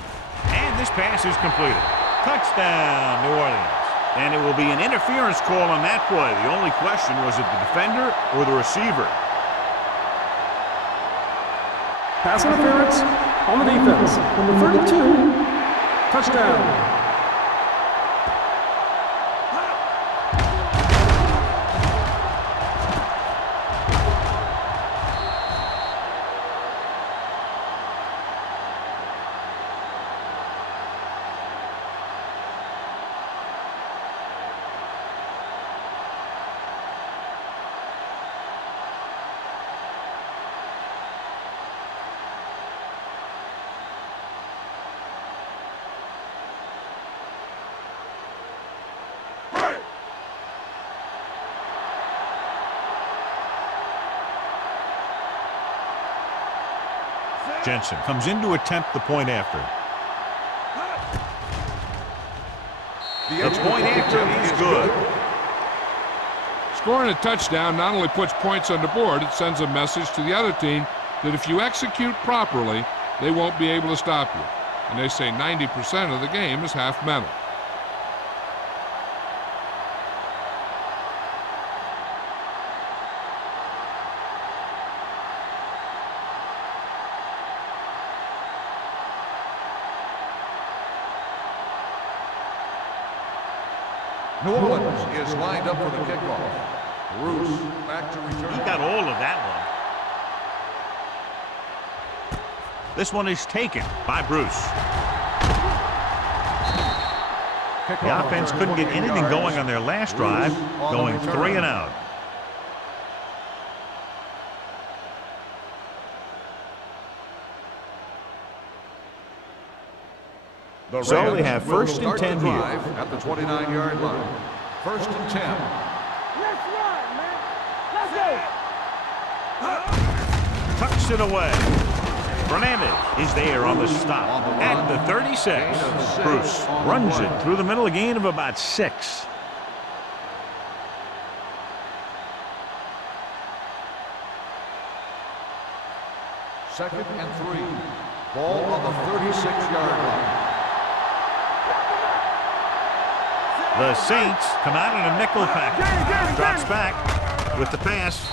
And this pass is completed. Touchdown, New Orleans. And it will be an interference call on that play. The only question was it the defender or the receiver. Pass interference on the defense. Number 32, touchdown. Jensen comes in to attempt the point after. The point after is good. Scoring a touchdown not only puts points on the board, it sends a message to the other team that if you execute properly, they won't be able to stop you. And they say 90% of the game is half mental. New Orleans is lined up for the kickoff. Bruce back to return. He got all of that one. This one is taken by Bruce. The offense couldn't get anything going on their last drive, going 3 and out. So they have first and 10 here. At the 29-yard line. First and 10. Let's run, man. Let's go. Tucks it away. Fernandez is there on the stop at the 36. Bruce runs it through the middle, a gain of about 6. Second and 3. Ball on the 36-yard line. The Saints come out in a nickel package. Drops back with the pass.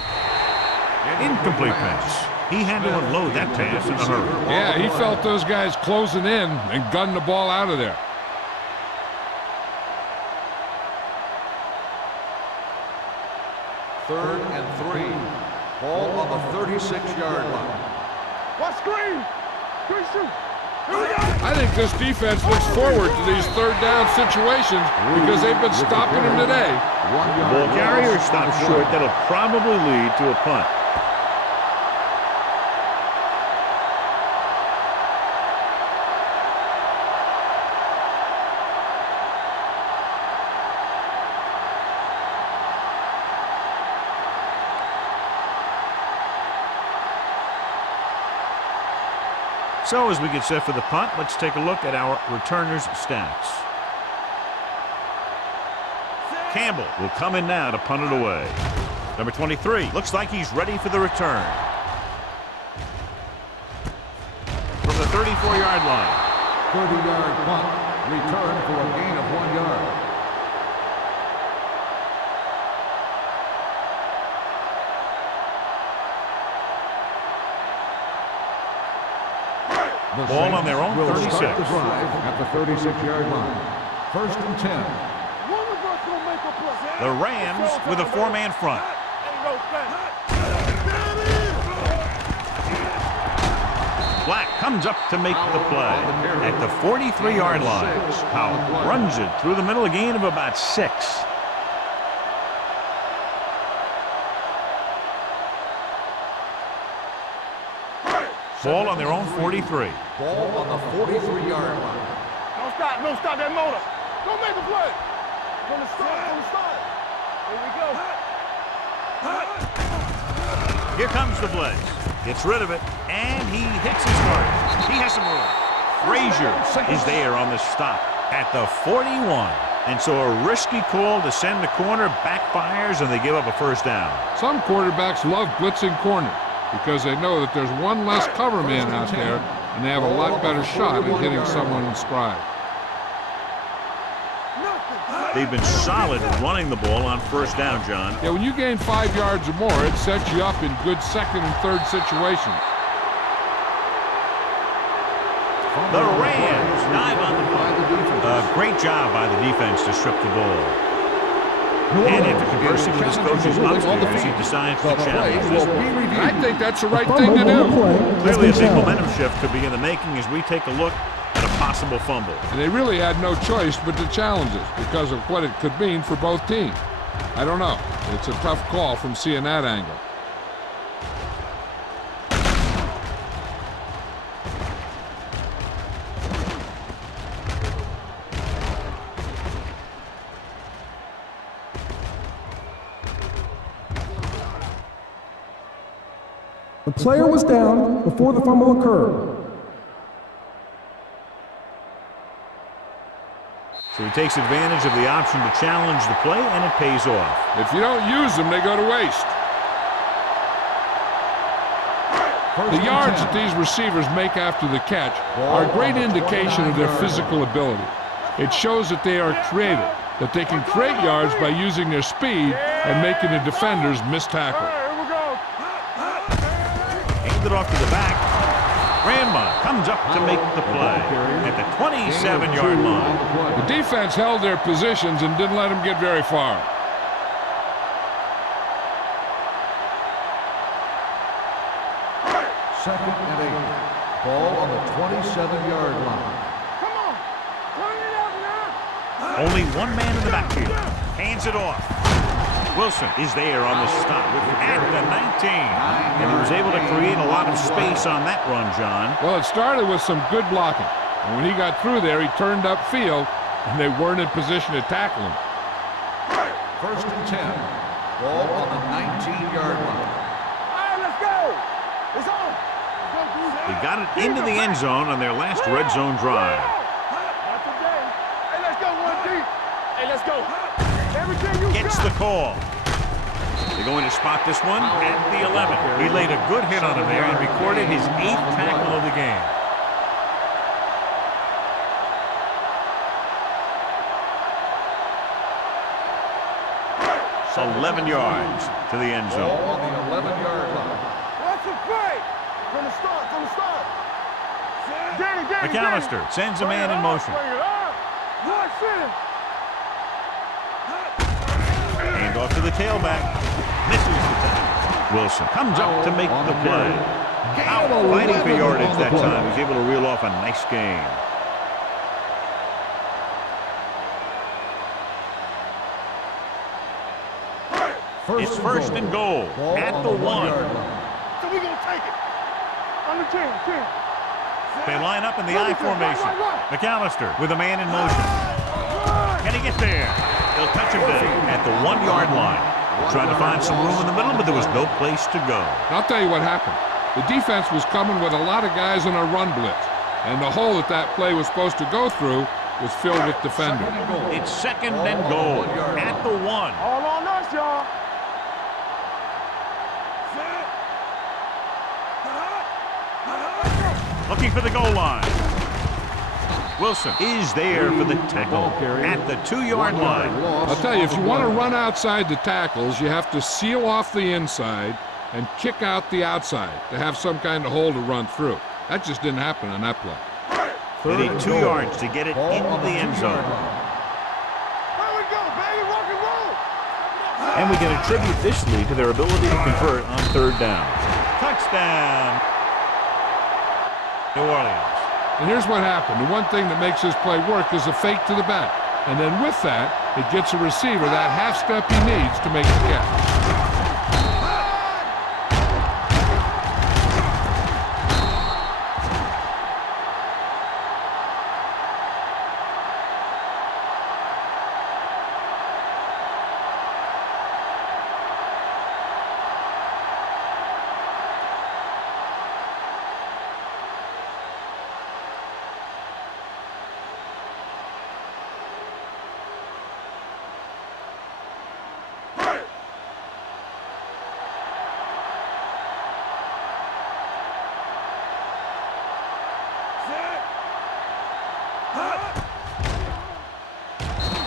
Incomplete pass. He had to unload that pass in a hurry. Yeah, he felt those guys closing in and gunned the ball out of there. 3rd and 3. Ball on the 36-yard line. Watch screen. Good shoot. Here we go. I think this defense looks forward to these third down situations because they've been stopping them today. Ball carrier stops short. That'll probably lead to a punt. So as we get set for the punt, let's take a look at our returners' stats. Campbell will come in now to punt it away. Number 23 looks like he's ready for the return. From the 34-yard line. 30-yard punt. Return for a gain of 1 yard. Ball on their own 36. Start the drive at the 36-yard line. 1st and 10. One of us gonna make a play. The Rams with a 4-man front. Ain't no thing. Black comes up to make the play at the 43-yard line. Powell runs it through the middle, a gain of about 6. Ball on their own 43. Ball on the 43-yard line. Don't stop that motor. Don't make a play. From the start. Here we go. Here comes the blitz. Gets rid of it, and he hits his mark. He has some room. Frazier is there on the stop at the 41. And so a risky call to send the corner backfires, and they give up a 1st down. Some quarterbacks love blitzing corner because they know that there's one less cover man out there, and they have a lot better shot at hitting someone in stride. They've been solid at running the ball on 1st down, John. Yeah, when you gain 5 yards or more, it sets you up in good 2nd and 3rd situations. The Rams dive on the ball. Great job by the defense to strip the ball. And after conversing with his coaches upstairs, he decides to challenge this one. I think that's the right thing to do. Clearly a big momentum shift could be in the making as we take a look at a possible fumble. And they really had no choice but to challenge it because of what it could mean for both teams. I don't know. It's a tough call from seeing that angle. The player was down before the fumble occurred. So he takes advantage of the option to challenge the play, and it pays off. If you don't use them, they go to waste. The yards that these receivers make after the catch are a great indication of their physical ability. It shows that they are creative, that they can create yards by using their speed and making the defenders miss tackle. Handed off to the back. Grandma comes up to make the play at the 27-yard line. The defense held their positions and didn't let them get very far. Second and 8. Ball on the 27-yard line. Come on. Turn it up now. Only one man in the backfield. Hands it off. Wilson is there on the stop at the 19. And he was able to create a lot of space on that run, John. Well, it started with some good blocking. And when he got through there, he turned upfield, and they weren't in position to tackle him. First and 10. Ball on the 19-yard line. All right, let's go. It's on. They got it into the end zone on their last red zone drive. Not today. Hey, let's go one deep. Hey, let's go. Everything you Gets the call. They're going to spot this one at the 11. He laid a good hit on him there and recorded his 8th tackle of the game. So 11 yards to the end zone. Ball on the 11-yard line. What's the play? From the start. Danny. McAllister sends a man in motion. Bring it up. Watch it. Hand off to the the tailback. Misses the tackle. Wilson comes up to make the play. Out fighting for yardage that time. He's able to reel off a nice gain. It's first and goal at the 1. So we gonna take it. On the 10. They line up in the I formation. McAllister with a man in motion. Can he get there? They'll touch him big at the 1-yard line. Trying to find some room in the middle, but there was no place to go. I'll tell you what happened. The defense was coming with a lot of guys in a run blitz, and the hole that play was supposed to go through was filled with defenders. It's second and goal at the 1. All on us, y'all. Looking for the goal line. Wilson is there for the tackle at the 2-yard line. I'll tell you, if you want to run outside the tackles, you have to seal off the inside and kick out the outside to have some kind of hole to run through. That just didn't happen on that play. They need 2 yards to get it into the end zone. Where we go, baby? Rock and roll. And we can attribute this lead to their ability to convert on 3rd down. Touchdown, New Orleans. And here's what happened. The one thing that makes this play work is a fake to the back. And then with that, it gets a receiver that half step he needs to make the catch.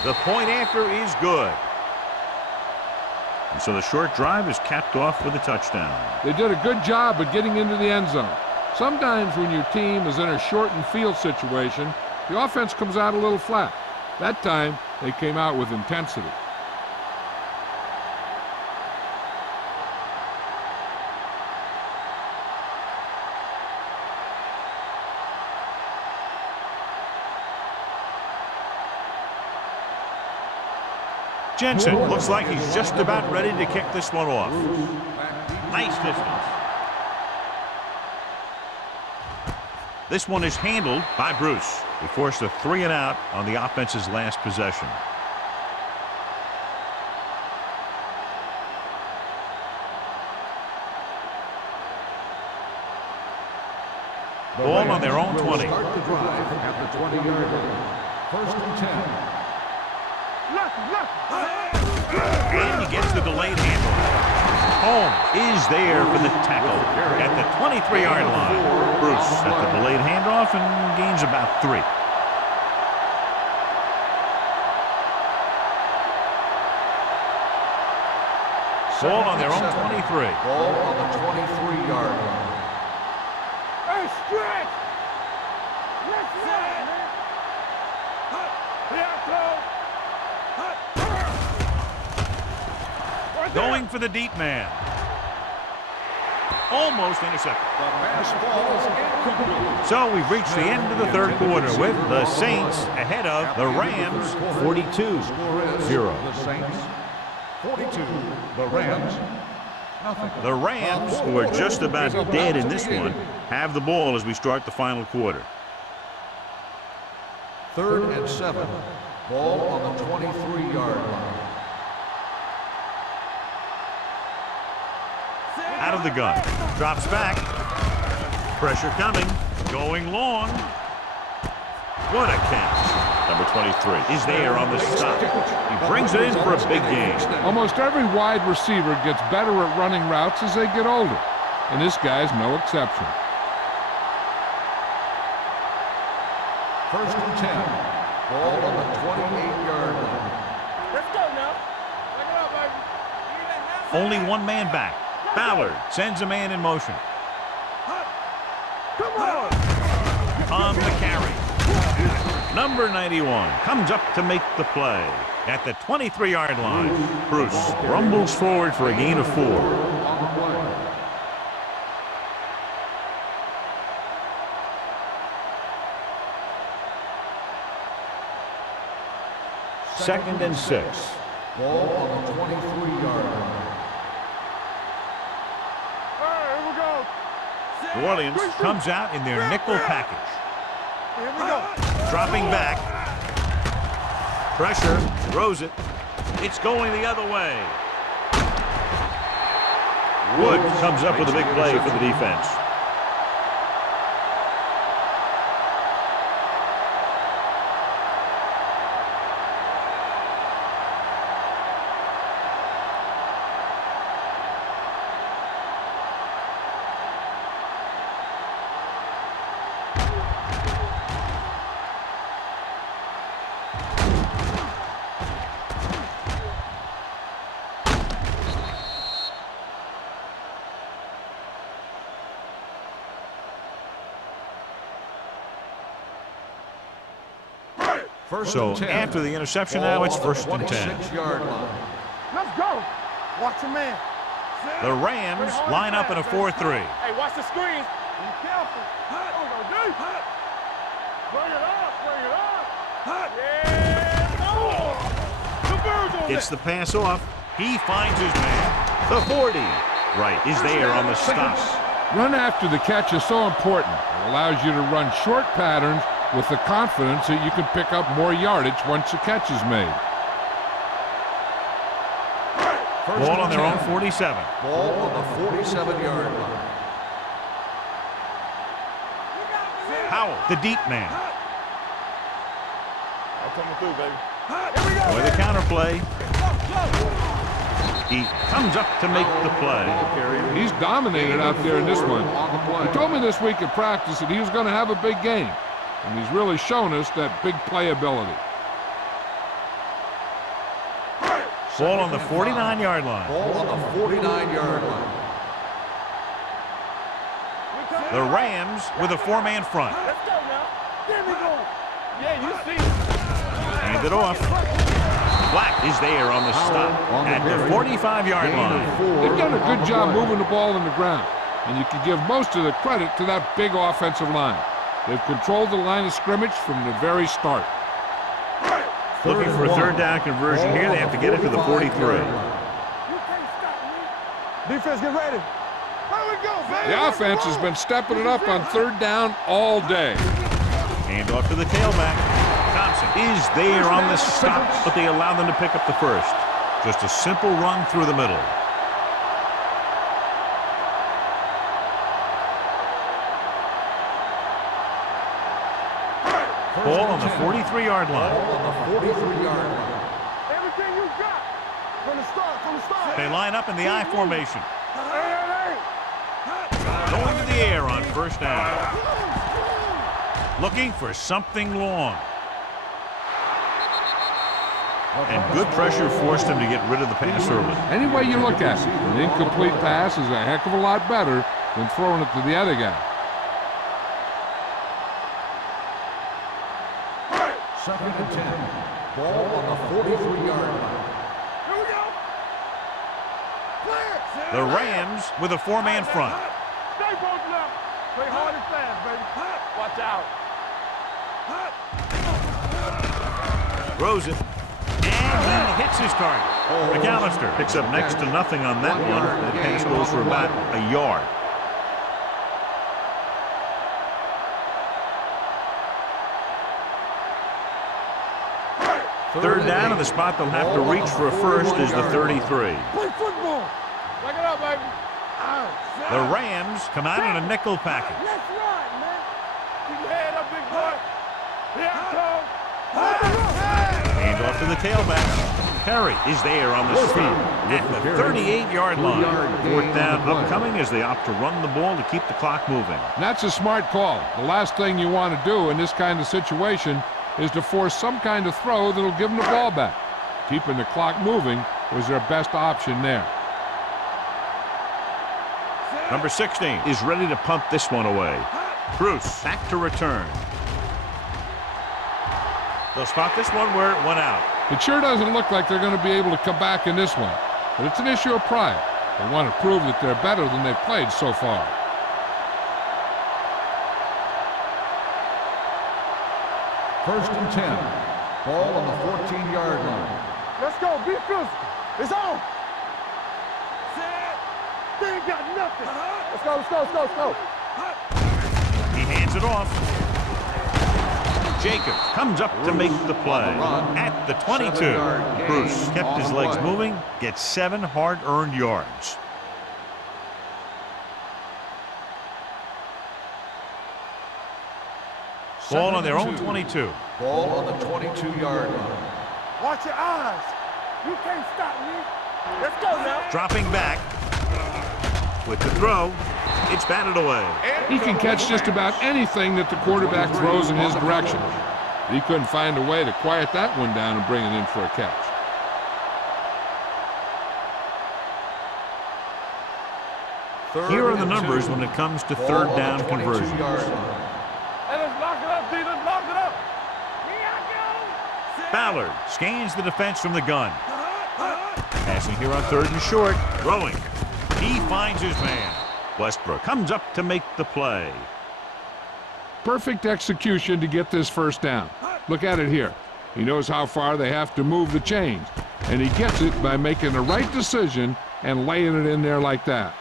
The point after is good. And so the short drive is capped off with a touchdown. They did a good job of getting into the end zone. Sometimes when your team is in a shortened field situation, the offense comes out a little flat. That time, they came out with intensity. Jensen looks like he's just about ready to kick this one off. Nice distance. This one is handled by Bruce. He forced a 3-and-out on the offense's last possession. Ball on their own 20. Start the drive at the 20-yard line. 1st and 10. And he gets the delayed handle. Holmes is there for the tackle at the 23-yard line. Bruce at the delayed handoff and gains about 3. Ball on their own 23. Ball on the 23-yard line. Hey, stretch! Let's set! Going for the deep man. Almost intercepted. The pass ball is incomplete. So we've reached the end of the 3rd quarter with the Saints ahead of the Rams 42-0. The Saints 42. The Rams nothing. The Rams, who are just about dead in this one, have the ball as we start the final quarter. 3rd and 7. Ball on the 23-yard line. Out of the gun. Drops back. Pressure coming. Going long. What a catch. Number 23 is there on the stop. He brings it in for a big gain. Almost every wide receiver gets better at running routes as they get older, and this guy's no exception. 1st and 10. Ball on the 28-yard line. Let's go now. Take it up, baby. Only one man back. Ballard sends a man in motion. Come on. On the carry. Number 91 comes up to make the play at the 23-yard line. Bruce rumbles forward for a gain of 4. Second and 6. Ball on the 23-yard line. Here we go. New Orleans comes out in their nickel package. Here we go. Dropping back. Pressure. Throws it. It's going the other way. Wood comes up with a big play for the defense. So after the interception, now it's first and 10. Yard line. Let's go. Watch your man. The Rams line up in a 4-3. Hey, watch the screens. Be careful. Oh, no, dude. Bring it up. Bring it up. Yeah. No. The birds on It's the pass off. He finds his man. The 40. Right is there on the stop. Run after the catch is so important. It allows you to run short patterns with the confidence that you can pick up more yardage once the catch is made. Ball on their own 47. Ball on the 47-yard line. Howell, the deep man. I'm coming through, baby. Here we go. With a counterplay. He comes up to make the play. He's dominated out there in this one. He told me this week at practice that he was going to have a big game. And he's really shown us that big playability. Ball on the 49-yard line. Ball on the 49-yard line. The Rams with a 4-man front. Let's go now. There we go. Yeah, you see. Hand it off. Black is there on the stop at the 45-yard line. They've done a good job moving the ball in the ground. And you can give most of the credit to that big offensive line. They've controlled the line of scrimmage from the very start. Looking for a third down conversion here. They have to get it to the 43. You can't stop me. Defense, get ready. There we go, baby. The offense has been stepping it up on third down all day. Hand off to the tailback. Thompson is there on the stop, but they allow them to pick up the first. Just a simple run through the middle. Ball on the 43-yard line. Ball on the 43-yard line. Everything you got. From the start. They line up in the I formation. Hey. Going to the air on first down. Looking for something long. And good pressure forced him to get rid of the pass early. Any way you look at it, an incomplete pass is a heck of a lot better than throwing it to the other guy. Second and 10. Ball on the 43-yard line. Here we go. Clear. The Rams with a 4-man front. Stay posted up. Play hard and fast, baby. Watch out. Throws it. And he hits his target. McAllister picks up next to nothing on that one. The pass goes for about a yard. Third down, and the spot they'll have to reach for a first is the 33. Play football. Back it up, baby. The Rams come out in a nickel package. Let's run, man. Keep your head up, big boy. Here I come. Hand off to the tailback. Perry is there on the speed at the 38-yard line. Fourth down upcoming as they opt to run the ball to keep the clock moving. And that's a smart call. The last thing you want to do in this kind of situation is to force some kind of throw that'll give them the ball back. Keeping the clock moving was their best option there. Number 16 is ready to pump this one away. Bruce back to return. They'll start this one where it went out. It sure doesn't look like they're going to be able to come back in this one, but it's an issue of pride. They want to prove that they're better than they've played so far. First and 10. Ball on the 14-yard line. Let's go. Be physical. It's on. They ain't got nothing. Let's go, let's go, let's go, let's go. He hands it off. Jacobs comes up to make the play at the 22. Bruce kept his legs moving, gets 7 hard-earned yards. Ball on their own 22. Ball on the 22-yard line. Watch your eyes. You can't stop me. Let's go now. Dropping back with the throw. It's batted away. He can catch just about anything that the quarterback throws in his direction. He couldn't find a way to quiet that one down and bring it in for a catch. Here are the numbers when it comes to third down conversions. Hey, let's lock it up, D. Let's lock it up. Ballard scans the defense from the gun. Passing here on third and short. Throwing. He finds his man. Westbrook comes up to make the play. Perfect execution to get this first down. Look at it here. He knows how far they have to move the chains, and he gets it by making the right decision and laying it in there like that.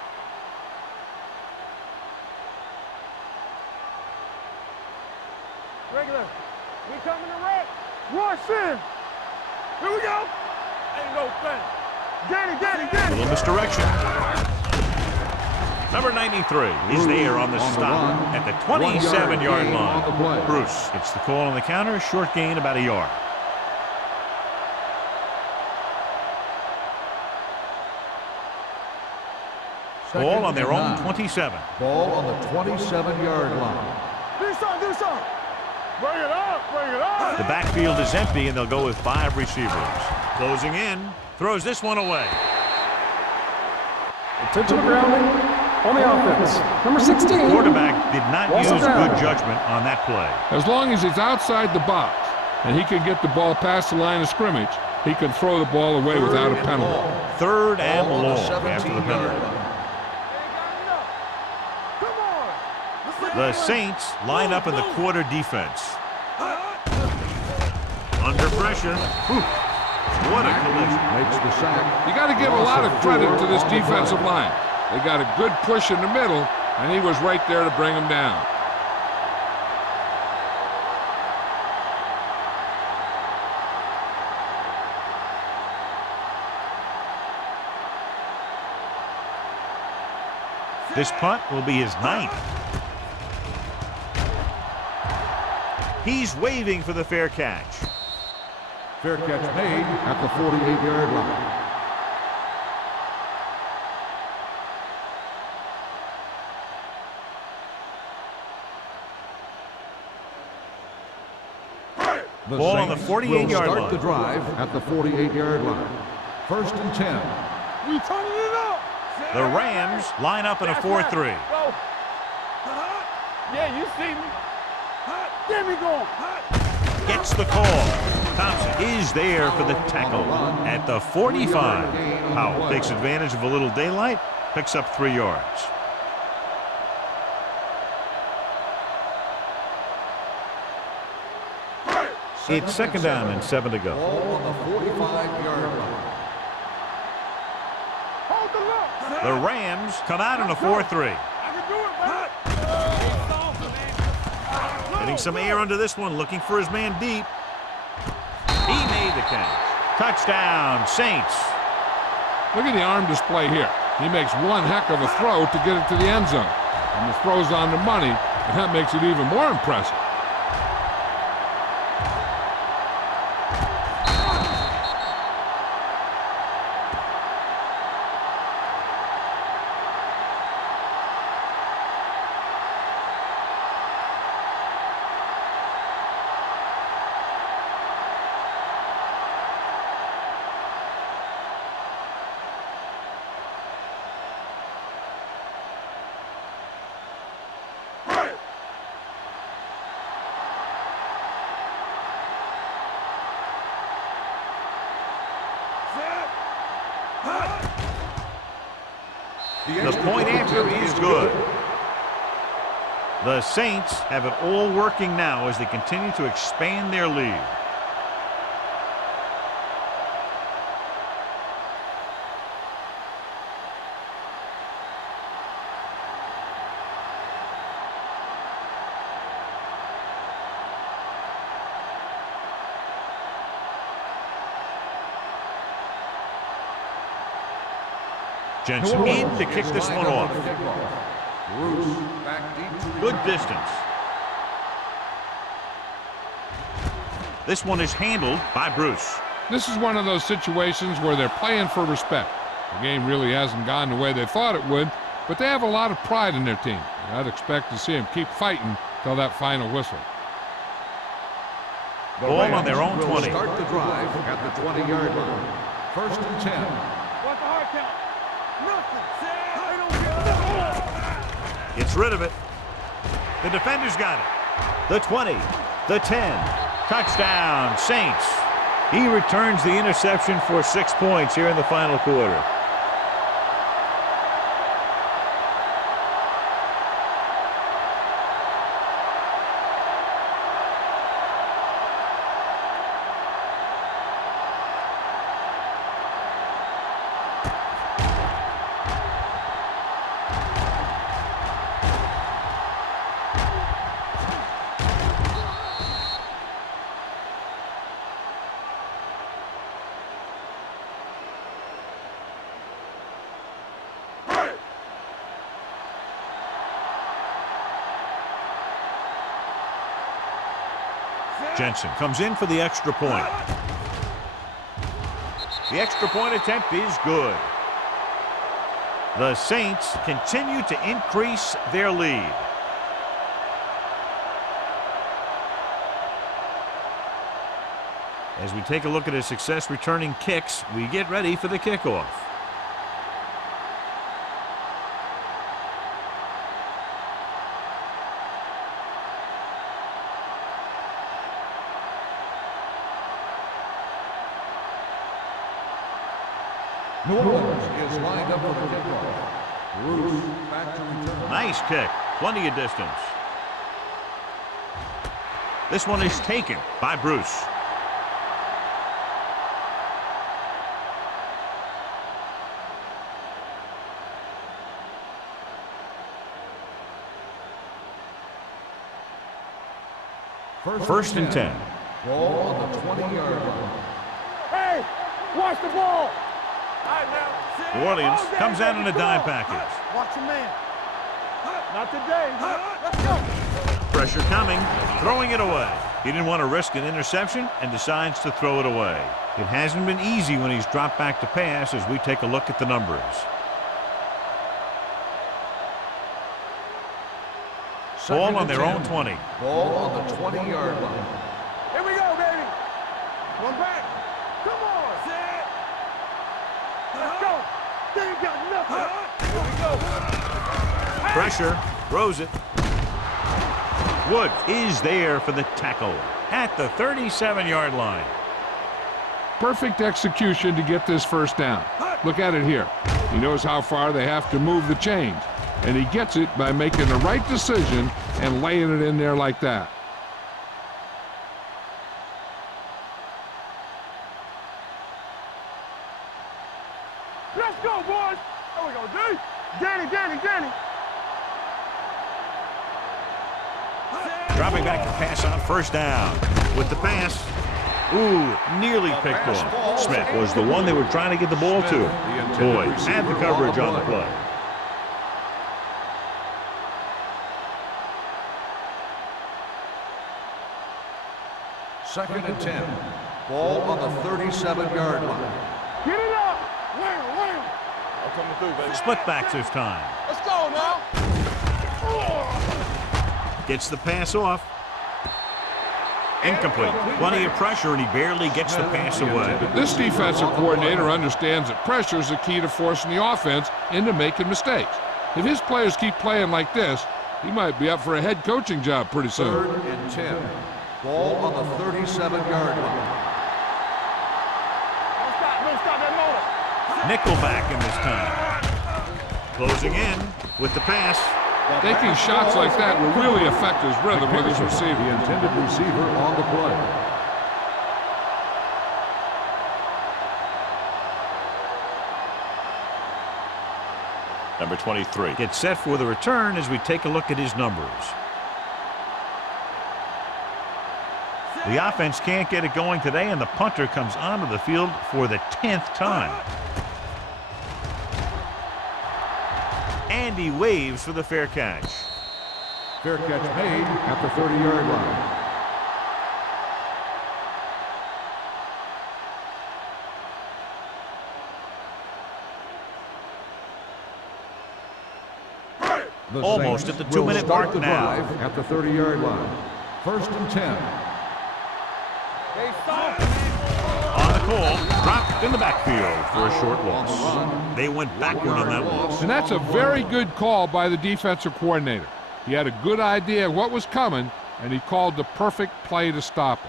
Regular. We coming to wreck. Rush in. Here we go. Ain't no thing. Get it, get it, get it. Little misdirection. Number 93 is there on the stop at the 27-yard line. Bruce gets the call on the counter. Short gain, about a yard. Ball on their own 27. Ball on the 27-yard line. Do something, do something. Bring it up, bring it up. The backfield is empty, and they'll go with 5 receivers. Closing in, throws this one away. Intentional grounding on the offense. Number 16. Quarterback did not Lost use it down. good judgment on that play. As long as he's outside the box and he can get the ball past the line of scrimmage, he can throw the ball away without a penalty. Third and Ball on long the after the 17-yard penalty. line. Come on. The Saints line up in the quarter defense. Under pressure. Whew. What a collision. Makes the sack. You got to give a lot of credit to this defensive line. They got a good push in the middle, and he was right there to bring him down. This punt will be his 9th. He's waving for the fair catch. Fair catch made at the 48-yard line. The Ball on the Saints 48-yard will start line. the drive at the 48-yard line. First and 10. We turning it up. The Rams line up in a 4-3. Go. Yeah, you see me. There we go. Gets the call. Thompson is there for the tackle at the 45. Powell takes advantage of a little daylight, picks up 3 yards. It's second down and 7 to go. Ball on the 45-yard line. Hold the look. The Rams come out in a 4-3. I can do it, man. Getting some air under this one, looking for his man deep. He made the catch. Touchdown, Saints. Look at the arm display here. He makes one heck of a throw to get it to the end zone. And the throw's on the money, and that makes it even more impressive. The point after is good. The Saints have it all working now as they continue to expand their lead. Jensen in to kick this one off. Good distance. This one is handled by Bruce. This is one of those situations where they're playing for respect. The game really hasn't gone the way they thought it would, but they have a lot of pride in their team. And I'd expect to see them keep fighting till that final whistle. Ball on their own 20. Start the drive at the 20-yard line. 1st and 10. What's the hard count? Nothing. Gets rid of it. The defender's got it. The 20, the 10. Touchdown, Saints. He returns the interception for 6 points here in the final quarter. Jensen comes in for the extra point. The extra point attempt is good. The Saints continue to increase their lead. As we take a look at his success returning kicks, we get ready for the kickoff. New Orleans is lined up for the kickoff. Bruce back to return. Nice kick. Plenty of distance. This one is taken by Bruce. First and 10. Ball on the 20-yard line. Hey, watch the ball. New Orleans comes out in a dime package. Watch your man. Not today. Let's go. Pressure coming, throwing it away. He didn't want to risk an interception and decides to throw it away. It hasn't been easy when he's dropped back to pass as we take a look at the numbers. Ball on their own 20. Ball on the 20-yard line. Here we go, baby. One back. Come on. Let's go. They ain't got nothing. Here we go. Pressure, throws it. Wood is there for the tackle at the 37-yard line. Perfect execution to get this first down. Look at it here. He knows how far they have to move the chains, and he gets it by making the right decision and laying it in there like that. Let's go, boys. There we go, D. Danny. Dropping back to pass on first down. With the pass, ooh, nearly picked off. Smith was the one they were trying to get the ball to. Boyd had the coverage on the play. Second and 10. Ball on the 37-yard line. Get it up. Wham. I'm coming through, baby. Split backs this time. Let's go now. Gets the pass off. Incomplete. Plenty of pressure, and he barely gets the pass away. This defensive coordinator understands that pressure is the key to forcing the offense into making mistakes. If his players keep playing like this, he might be up for a head coaching job pretty soon. Third and 10. Ball on the 37-yard line. Don't stop that motor. Nickelback in this time. Closing in with the pass. Taking shots like that will really affect his rhythm with his receiver. The intended receiver on the play. Number 23. Gets set for the return as we take a look at his numbers. The offense can't get it going today, and the punter comes onto the field for the 10th time. And he waves for the fair catch. Fair catch made at the 30-yard line. The Almost Saints at the 2-minute will start mark the now. drive at the 30-yard line. 1st and 10. On the call, dropped in the backfield for a short loss. They went backward on that one. And that's a very good call by the defensive coordinator. He had a good idea of what was coming, and he called the perfect play to stop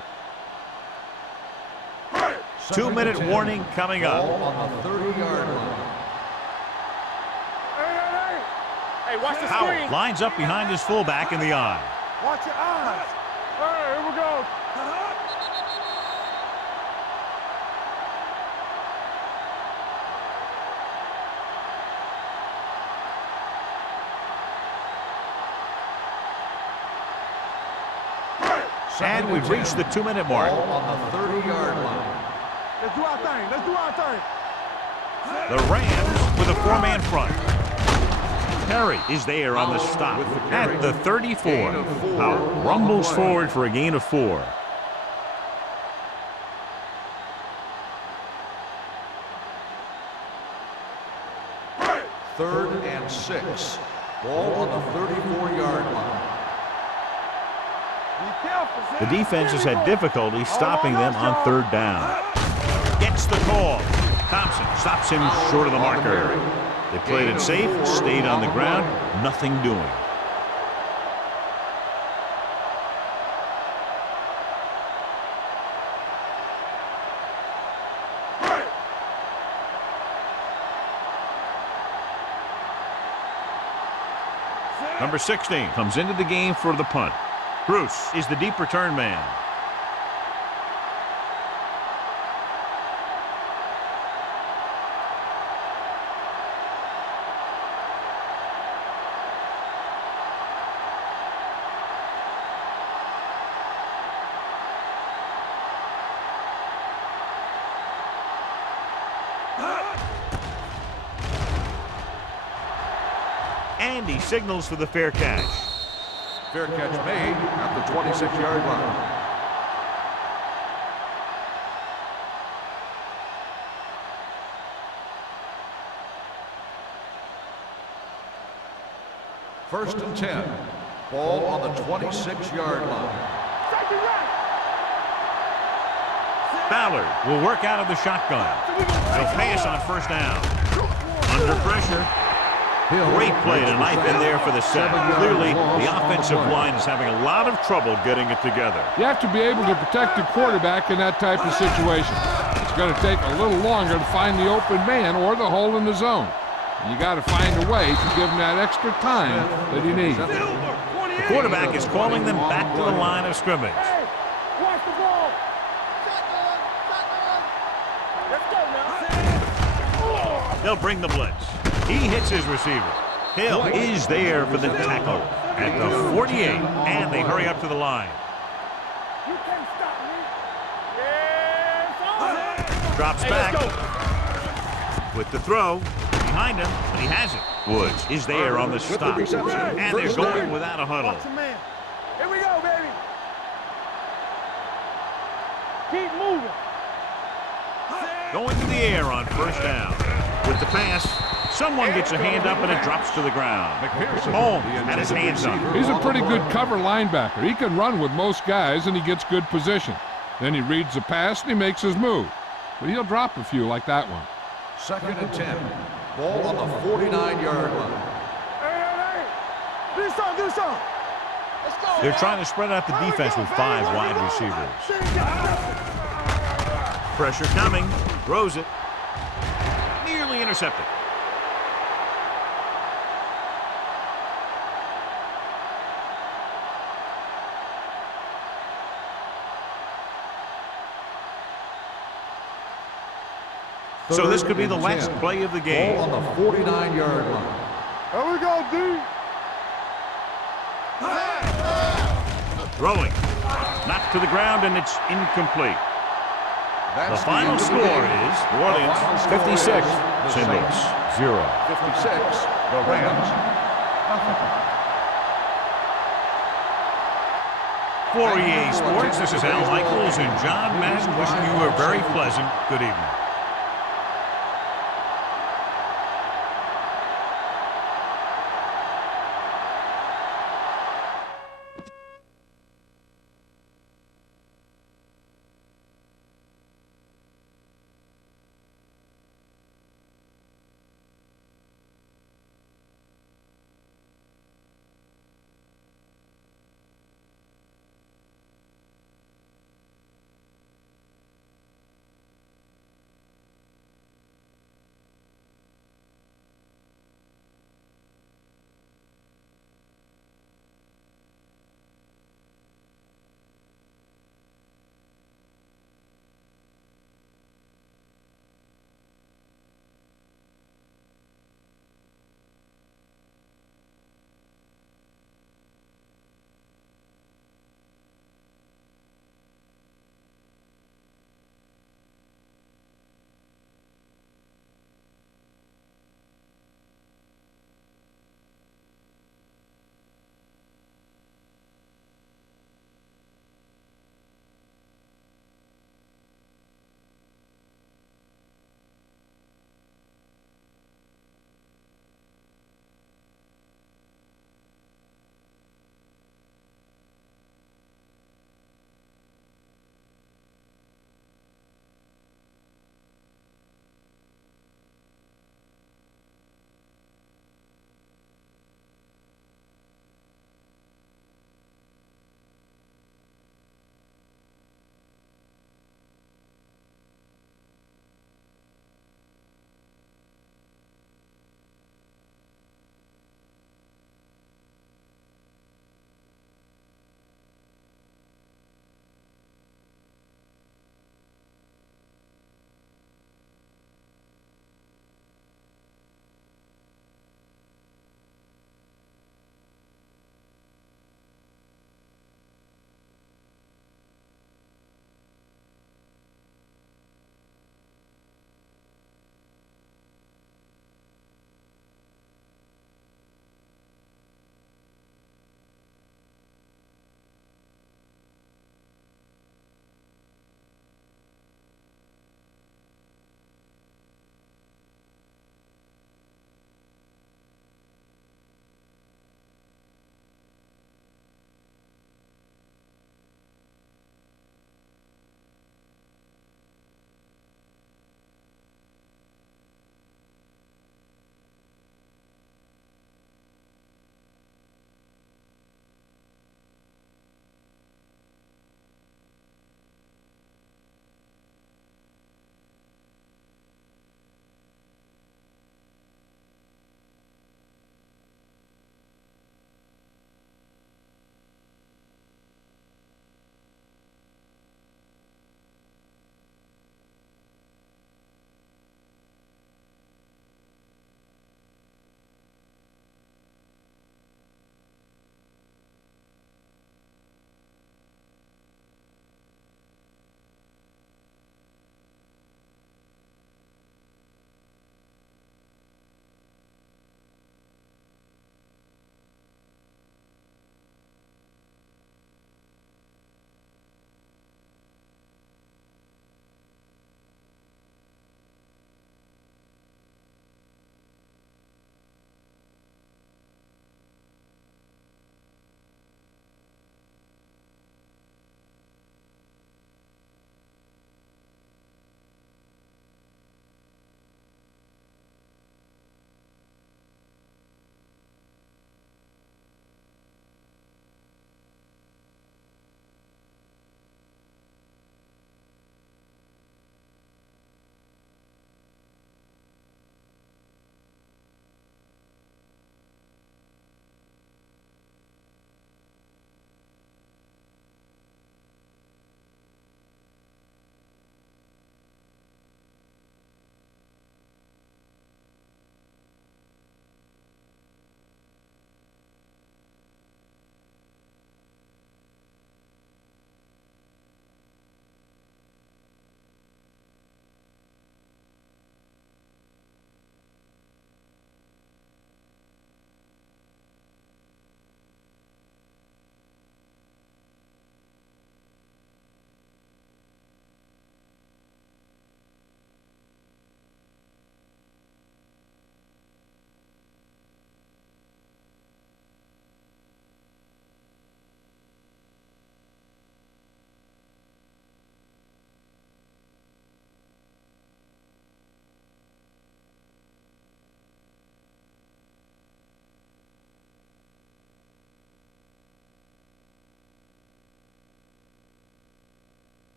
it. 2-minute warning coming up. Ball on the 30-yard line. Hey, watch the Howell screen. lines up behind his fullback in the eye. Watch your eyes. All right, here we go. And we've reached the 2-minute mark. Ball on the 30-yard line. Let's do our thing. Let's do our thing. The Rams with a 4-man front. Perry is there on the stop at the 34. Howell rumbles forward for a gain of 4. Third and 6. Ball on the 34-yard line. Be careful. The defense has had difficulty stopping them on 3rd down. Gets the call. Thompson stops him short of the marker. They played it safe, stayed on the ground, nothing doing. Number 16 comes into the game for the punt. Bruce is the deep return man. And he signals for the fair catch. Fair catch made at the 26-yard line. First and 10. Ball on the 26-yard line. Ballard will work out of the shotgun. He'll pass on 1st down. Under pressure. Great play tonight in there for the sack. Clearly, the offensive line is having a lot of trouble getting it together. You have to be able to protect the quarterback in that type of situation. It's going to take a little longer to find the open man or the hole in the zone. You got to find a way to give him that extra time that he needs. The quarterback is calling them back to the line of scrimmage. Hey, watch the ball. Let's go now. They'll bring the blitz. He hits his receiver. Hill is there for the tackle at the 48, and they hurry up to the line. You can't stop me. Yes, Drops back with the throw. Behind him, but he has it. Woods is there on the stop, and they're going without a huddle. watch your man. Here we go, baby. Keep moving. Going to the air on 1st down. With the pass, someone gets a hand up and it drops to the ground. Holmes had his hands up. He's a pretty good cover linebacker. He can run with most guys, and he gets good position. Then he reads the pass, and he makes his move. But he'll drop a few like that one. 2nd and 10. Ball on the 49-yard line. Hey. Do something. Let's go. They're trying to spread out the defense with 5 wide receivers. Pressure coming. Throws it. nearly intercepted. So this could be the last play of the game. Ball on the 49-yard line. There we go, D. Throwing. Knocked to the ground, and it's incomplete. The final score is New Orleans 56, St. Louis 0. 56, the Rams, nothing. For EA Sports, this is Al Michaels and John Madden wishing you a very pleasant good evening.